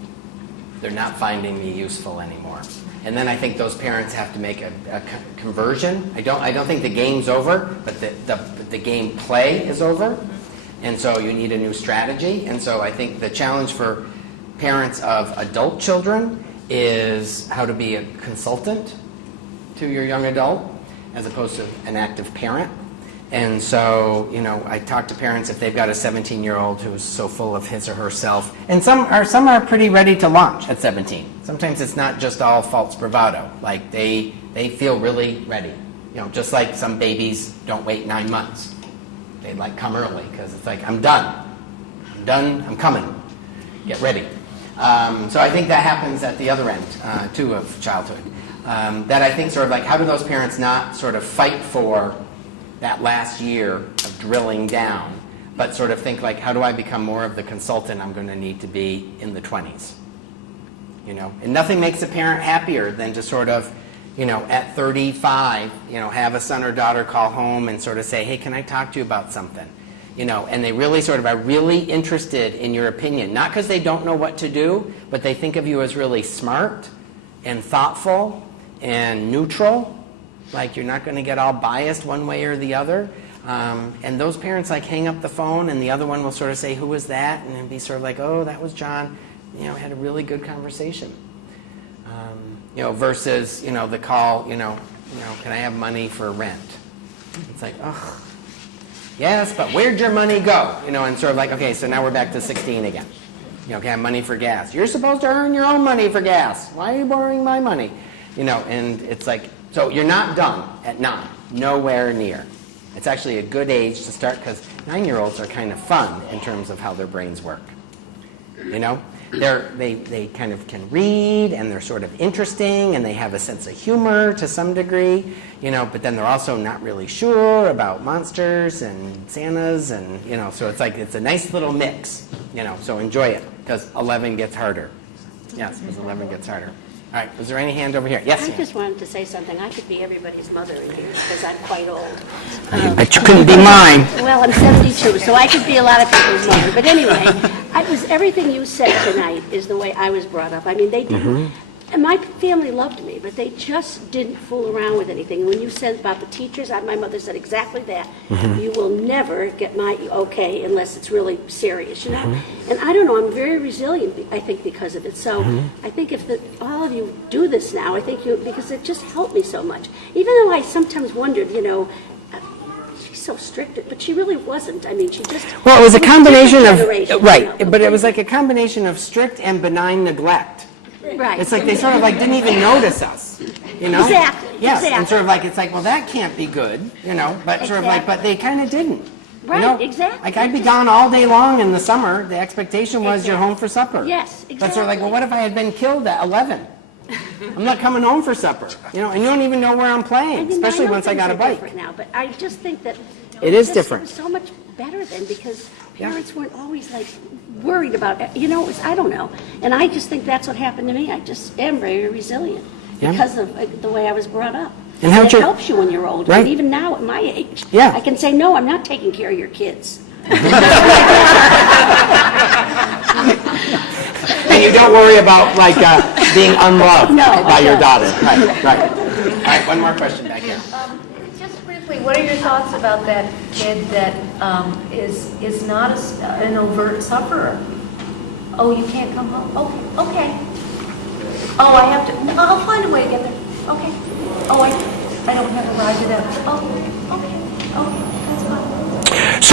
They're not finding me useful anymore. And then I think those parents have to make a conversion. I don't think the game's over, but the game play is over. And so you need a new strategy. And so I think the challenge for parents of adult children is how to be a consultant to your young adult as opposed to an active parent. And so, I talk to parents if they've got a 17-year-old who's so full of his or herself, and some are pretty ready to launch at 17. Sometimes it's not just all false bravado. They feel really ready. Just like some babies don't wait 9 months. They come early because it's I'm done. I'm coming. Get ready. So I think that happens at the other end, too, of childhood. That I think sort of how do those parents not sort of fight for that last year of drilling down, but sort of think how do I become more of the consultant I'm going to need to be in the 20s? And nothing makes a parent happier than to sort of, at 35, have a son or daughter call home and sort of say, hey, can I talk to you about something? And they really sort of are really interested in your opinion, not because they don't know what to do, but they think of you as really smart and thoughtful and neutral. You're not going to get all biased one way or the other. And those parents hang up the phone, and the other one will sort of say, who was that? And it'll be sort of oh, that was John. Had a really good conversation. Versus, the call, can I have money for rent? It's ugh. Yes, but where'd your money go? And sort of okay, so now we're back to 16 again. Can I have money for gas? You're supposed to earn your own money for gas. Why are you borrowing my money? And it's so you're not done at 9, nowhere near. It's actually a good age to start because 9-year-olds are kind of fun in terms of how their brains work. they kind of can read, and they're sort of interesting, and they have a sense of humor to some degree, but then they're also not really sure about monsters and Santas, and, so it's a nice little mix, so enjoy it, because 11 gets harder. Yes, because 11 gets harder. All right, was there any hand over here? Yes, I ma'am. just wanted to say something. I could be everybody's mother in here because I'm quite old. But you couldn't be mine. Well, I'm 72, so I could be a lot of people's mother. But anyway, everything you said tonight is the way I was brought up. I mean, they didn't. And my family loved me, but they just didn't fool around with anything. And when you said about the teachers, my mother said exactly that. You will never get my okay unless it's really serious, And I don't know, I'm very resilient, I think, because of it. So I think if all of you do this now, I think because it just helped me so much. Even though I sometimes wondered, she's so strict, but she really wasn't. I mean, she just... Well, it was a combination of... generation, Right, but it was like a combination of strict and benign neglect. Right. It's like they sort of didn't even notice us, Exactly. Yes, exactly. and sort of it's like, well, that can't be good, but sort of but they kind of didn't. Right, exactly. Like I'd be gone all day long in the summer. The expectation was you're home for supper. Yes, But sort of exactly. well, what if I had been killed at 11? I'm not coming home for supper, and you don't even know where I'm playing, especially once I got a bike. Different now, but I just think that It is different. It was so much better then because parents weren't always worried about it. I don't know, and I just think that's what happened to me. I just am very resilient because of the way I was brought up. And it helps you when you're older, Right. and even now at my age, Yeah. I can say no. I'm not taking care of your kids. And you don't worry about being unloved No, by your no. daughter. Right. All right, one more question back here. Just briefly, what are your thoughts about that kid that is not an overt sufferer? Oh, you can't come home? Oh, okay. Oh, I have to, no, I'll find a way to get there. Okay. Oh, I don't have a ride to that. Oh, okay, that's fine. So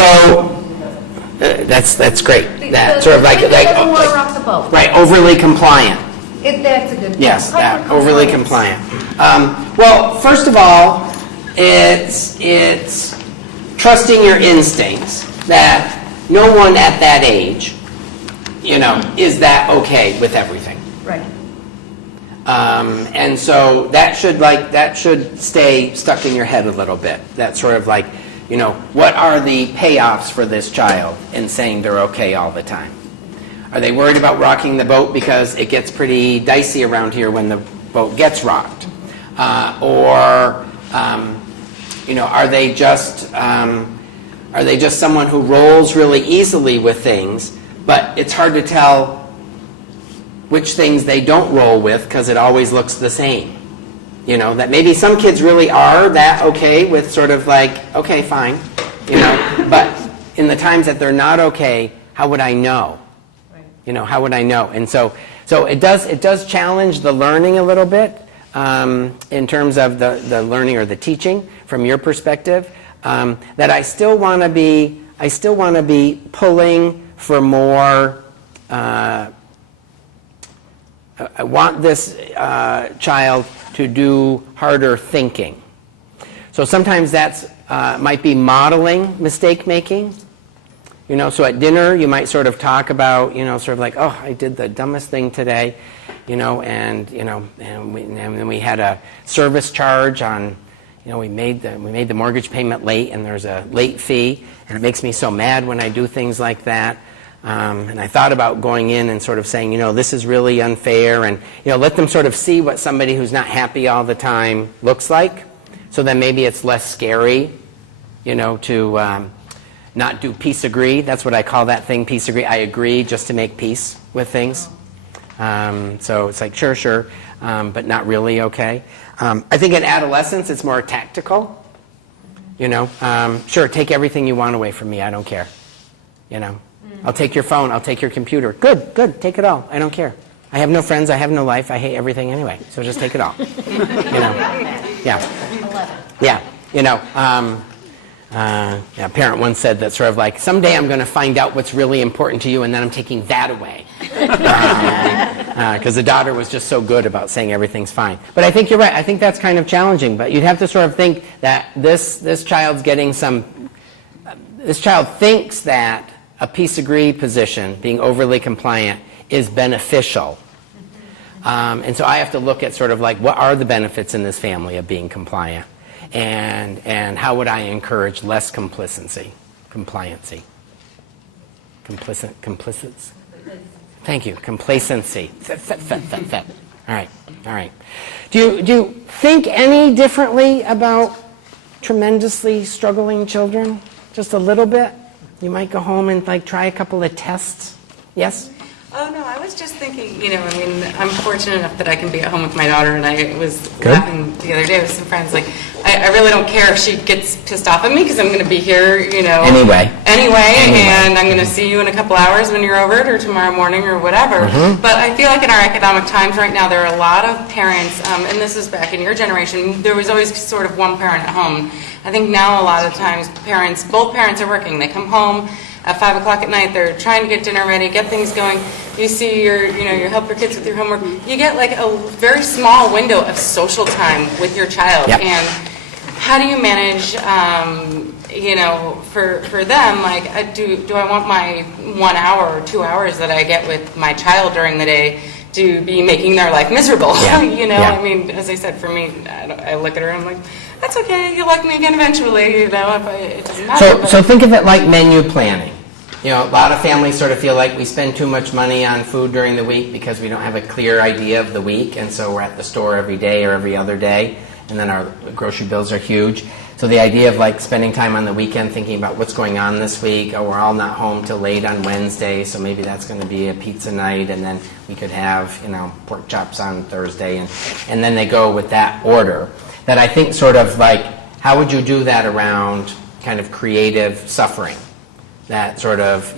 that's great. That sort of He doesn't want to rock the boat. right, overly compliant. That's a good Yes, point. that overly compliant. Well, first of all, it's trusting your instincts that no one at that age, is that okay with everything. Right. And so that should stay stuck in your head a little bit. That sort of what are the payoffs for this child in saying they're okay all the time? Are they worried about rocking the boat because it gets pretty dicey around here when the boat gets rocked? Or are they just someone who rolls really easily with things, but it's hard to tell which things they don't roll with because it always looks the same? That maybe some kids really are that okay with sort of okay, fine, but in the times that they're not okay, how would I know? How would I know? And so it does challenge the learning a little bit in terms of the learning or the teaching from your perspective. That I still want to be pulling for more. I want this child to do harder thinking. So sometimes that's might be modeling mistake making. So at dinner you might sort of talk about, sort of oh, I did the dumbest thing today, and then we had a service charge on, we made the mortgage payment late, and there's a late fee, and it makes me so mad when I do things like that. And I thought about going in and sort of saying, this is really unfair, and let them sort of see what somebody who's not happy all the time looks like. So then maybe it's less scary, to not do peace agree. That's what I call that thing, peace agree. I agree just to make peace with things. So it's sure, but not really okay. I think in adolescence it's more tactical. Sure, take everything you want away from me. I don't care. I'll take your phone. I'll take your computer. Good. Take it all. I don't care. I have no friends. I have no life. I hate everything anyway. So just take it all. Yeah. 11. Yeah. A parent once said that sort of someday I'm going to find out what's really important to you, and then I'm taking that away. Because the daughter was just so good about saying everything's fine. But I think you're right. I think that's kind of challenging. But you'd have to sort of think that this child's getting this child thinks that a peace agree position, being overly compliant, is beneficial. And so I have to look at sort of like, what are the benefits in this family of being compliant? And how would I encourage less compliancy? Complicits? Thank you. Complacency. All right. Do you think any differently about tremendously struggling children? Just a little bit? You might go home and like try a couple of tests. Yes? Oh, no, I was just thinking, I'm fortunate enough that I can be at home with my daughter, and I was laughing the other day with some friends, like, I really don't care if she gets pissed off at me, because I'm going to be here, Anyway, and I'm going to see you in a couple hours when you're over it, or tomorrow morning, or whatever. But I feel like in our economic times right now, there are a lot of parents, and this is back in your generation, there was always sort of one parent at home. I think now a lot of times both parents are working. They come home at 5 o'clock at night, they're trying to get dinner ready, get things going. You see you help your kids with your homework. You get like a very small window of social time with your child. Yep. And how do you manage, for them, like, do I want my 1 hour or 2 hours that I get with my child during the day to be making their life miserable? Yeah. I mean, as I said, for me, I look at her and I'm like, that's okay, you'll like me again eventually, it doesn't matter. So think of it like menu planning. A lot of families sort of feel like we spend too much money on food during the week because we don't have a clear idea of the week, and so we're at the store every day or every other day, and then our grocery bills are huge. So the idea of like spending time on the weekend thinking about what's going on this week, we're all not home till late on Wednesday, so maybe that's going to be a pizza night, and then we could have, pork chops on Thursday, and then they go with that order. That I think sort of like, how would you do that around kind of creative suffering? That sort of,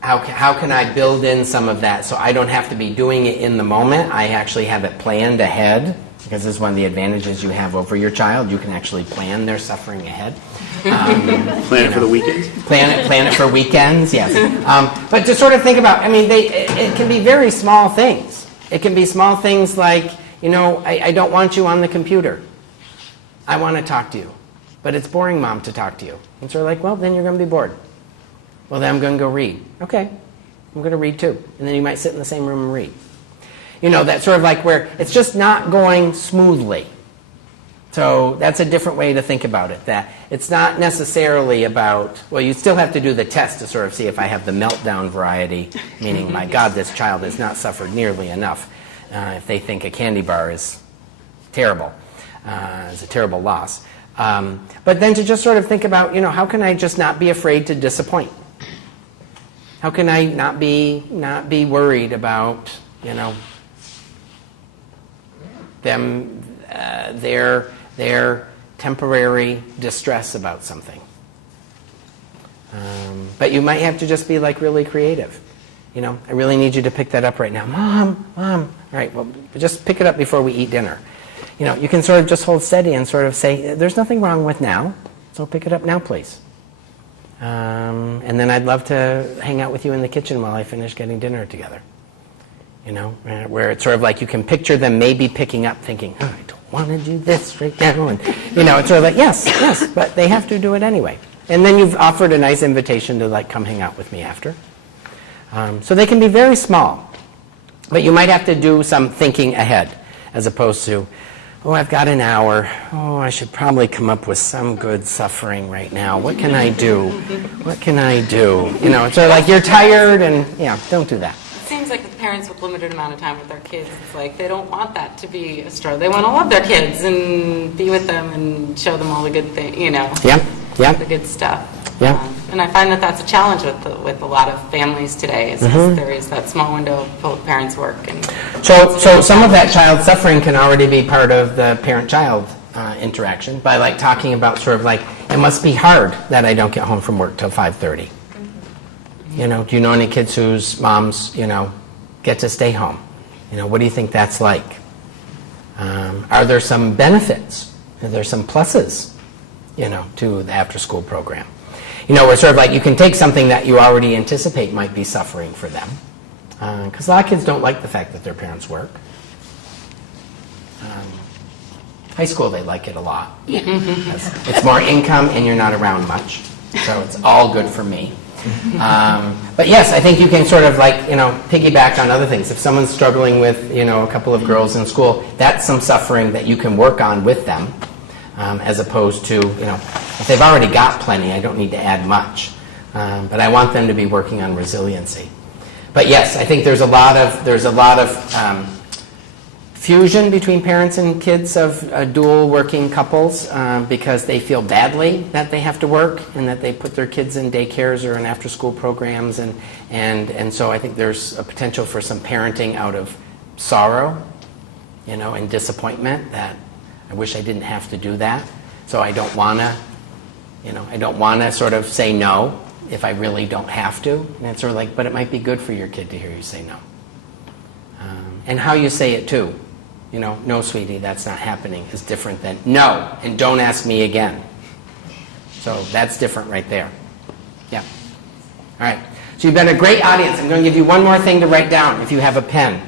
how can I build in some of that so I don't have to be doing it in the moment? I actually have it planned ahead, because this is one of the advantages you have over your child. You can actually plan their suffering ahead. Plan it for the weekends? Plan it for weekends, yes. But to sort of think about, it can be very small things. It can be small things like, I don't want you on the computer. I want to talk to you. But it's boring, Mom, to talk to you. And so we're like, well, then you're going to be bored. Well, then I'm going to go read. Okay, I'm going to read too. And then you might sit in the same room and read. That's sort of like where it's just not going smoothly. So that's a different way to think about it. That it's not necessarily about, well, you still have to do the test to sort of see if I have the meltdown variety, meaning, my God, this child has not suffered nearly enough. If they think a candy bar is terrible, it's a terrible loss. But then to just sort of think about, how can I just not be afraid to disappoint? How can I not be worried about, them, their temporary distress about something? But you might have to just be like really creative. I really need you to pick that up right now. Mom, all right, well, just pick it up before we eat dinner. You can sort of just hold steady and sort of say, there's nothing wrong with now, so pick it up now, please. And then I'd love to hang out with you in the kitchen while I finish getting dinner together. Where it's sort of like you can picture them maybe picking up thinking, I don't want to do this right now. And, it's sort of like, yes, but they have to do it anyway. And then you've offered a nice invitation to like come hang out with me after. So they can be very small. But you might have to do some thinking ahead as opposed to, I've got an hour. I should probably come up with some good suffering right now. What can I do? It's sort of like you're tired and, don't do that. It seems like with parents with limited amount of time with their kids, it's like they don't want that to be a struggle. They want to love their kids and be with them and show them all the good things, the good stuff. And I find that that's a challenge with a lot of families today. Is there is that small window of both parents' work. And so some of that child suffering can already be part of the parent-child interaction by like talking about sort of like, it must be hard that I don't get home from work till 5:30. Do you know any kids whose moms, get to stay home? What do you think that's like? Are there some benefits? Are there some pluses, to the after-school program? Where sort of like you can take something that you already anticipate might be suffering for them. Because a lot of kids don't like the fact that their parents work. High school, they like it a lot. It's more income and you're not around much. So it's all good for me. But yes, I think you can sort of like, piggyback on other things. If someone's struggling with, a couple of girls in school, that's some suffering that you can work on with them, as opposed to, if they've already got plenty, I don't need to add much. But I want them to be working on resiliency. But yes, I think there's a lot of fusion between parents and kids of dual working couples because they feel badly that they have to work and that they put their kids in daycares or in after-school programs, and so I think there's a potential for some parenting out of sorrow, and disappointment that I wish I didn't have to do that. So I don't want to, sort of say no if I really don't have to. And it's sort of like, but it might be good for your kid to hear you say no. And how you say it too. No, sweetie, that's not happening is different than no, and don't ask me again. So that's different right there. Yeah. All right. So you've been a great audience. I'm going to give you one more thing to write down if you have a pen.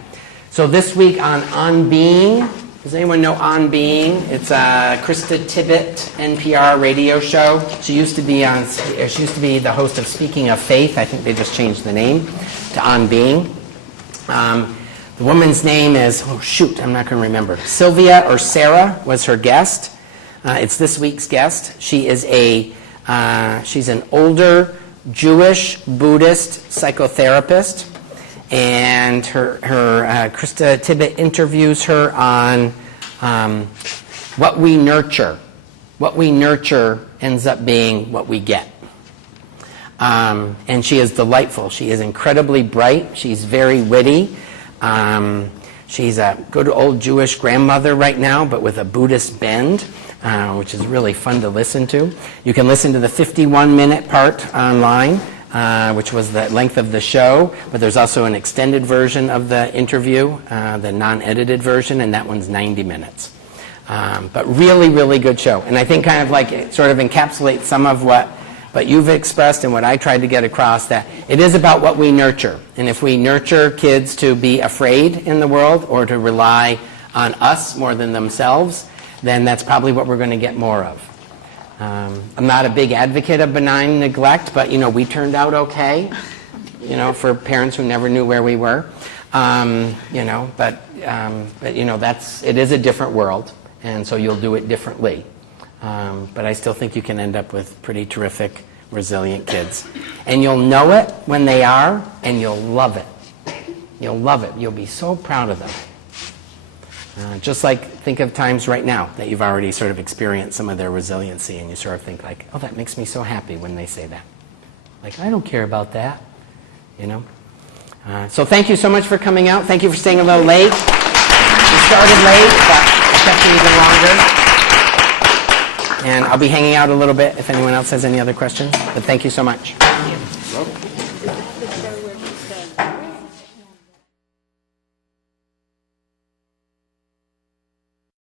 So this week on Being, does anyone know On Being? It's a Krista Tippett NPR radio show. She used to be the host of Speaking of Faith. I think they just changed the name to On Being. The woman's name is, I'm not going to remember. Sylvia or Sarah was her guest. It's this week's guest. She is she's an older Jewish Buddhist psychotherapist, and her Krista Tippett interviews her on what we nurture. What we nurture ends up being what we get. And she is delightful. She is incredibly bright. She's very witty. She's a good old Jewish grandmother right now, but with a Buddhist bend, which is really fun to listen to. You can listen to the 51-minute part online, which was the length of the show, but there's also an extended version of the interview, the non-edited version, and that one's 90 minutes. But really, really good show. And I think kind of like it sort of encapsulates some of what you've expressed and what I tried to get across, that it is about what we nurture. And if we nurture kids to be afraid in the world or to rely on us more than themselves, then that's probably what we're going to get more of. I'm not a big advocate of benign neglect, but, we turned out okay, for parents who never knew where we were. But it is a different world, and so you'll do it differently. But I still think you can end up with pretty terrific, resilient kids. And you'll know it when they are, and you'll love it. You'll love it. You'll be so proud of them. Just like think of times right now that you've already sort of experienced some of their resiliency, and you sort of think like, oh, that makes me so happy when they say that. Like, I don't care about that, So thank you so much for coming out. Thank you for staying a little late. We started late, but it kept it even longer. And I'll be hanging out a little bit if anyone else has any other questions. But thank you so much.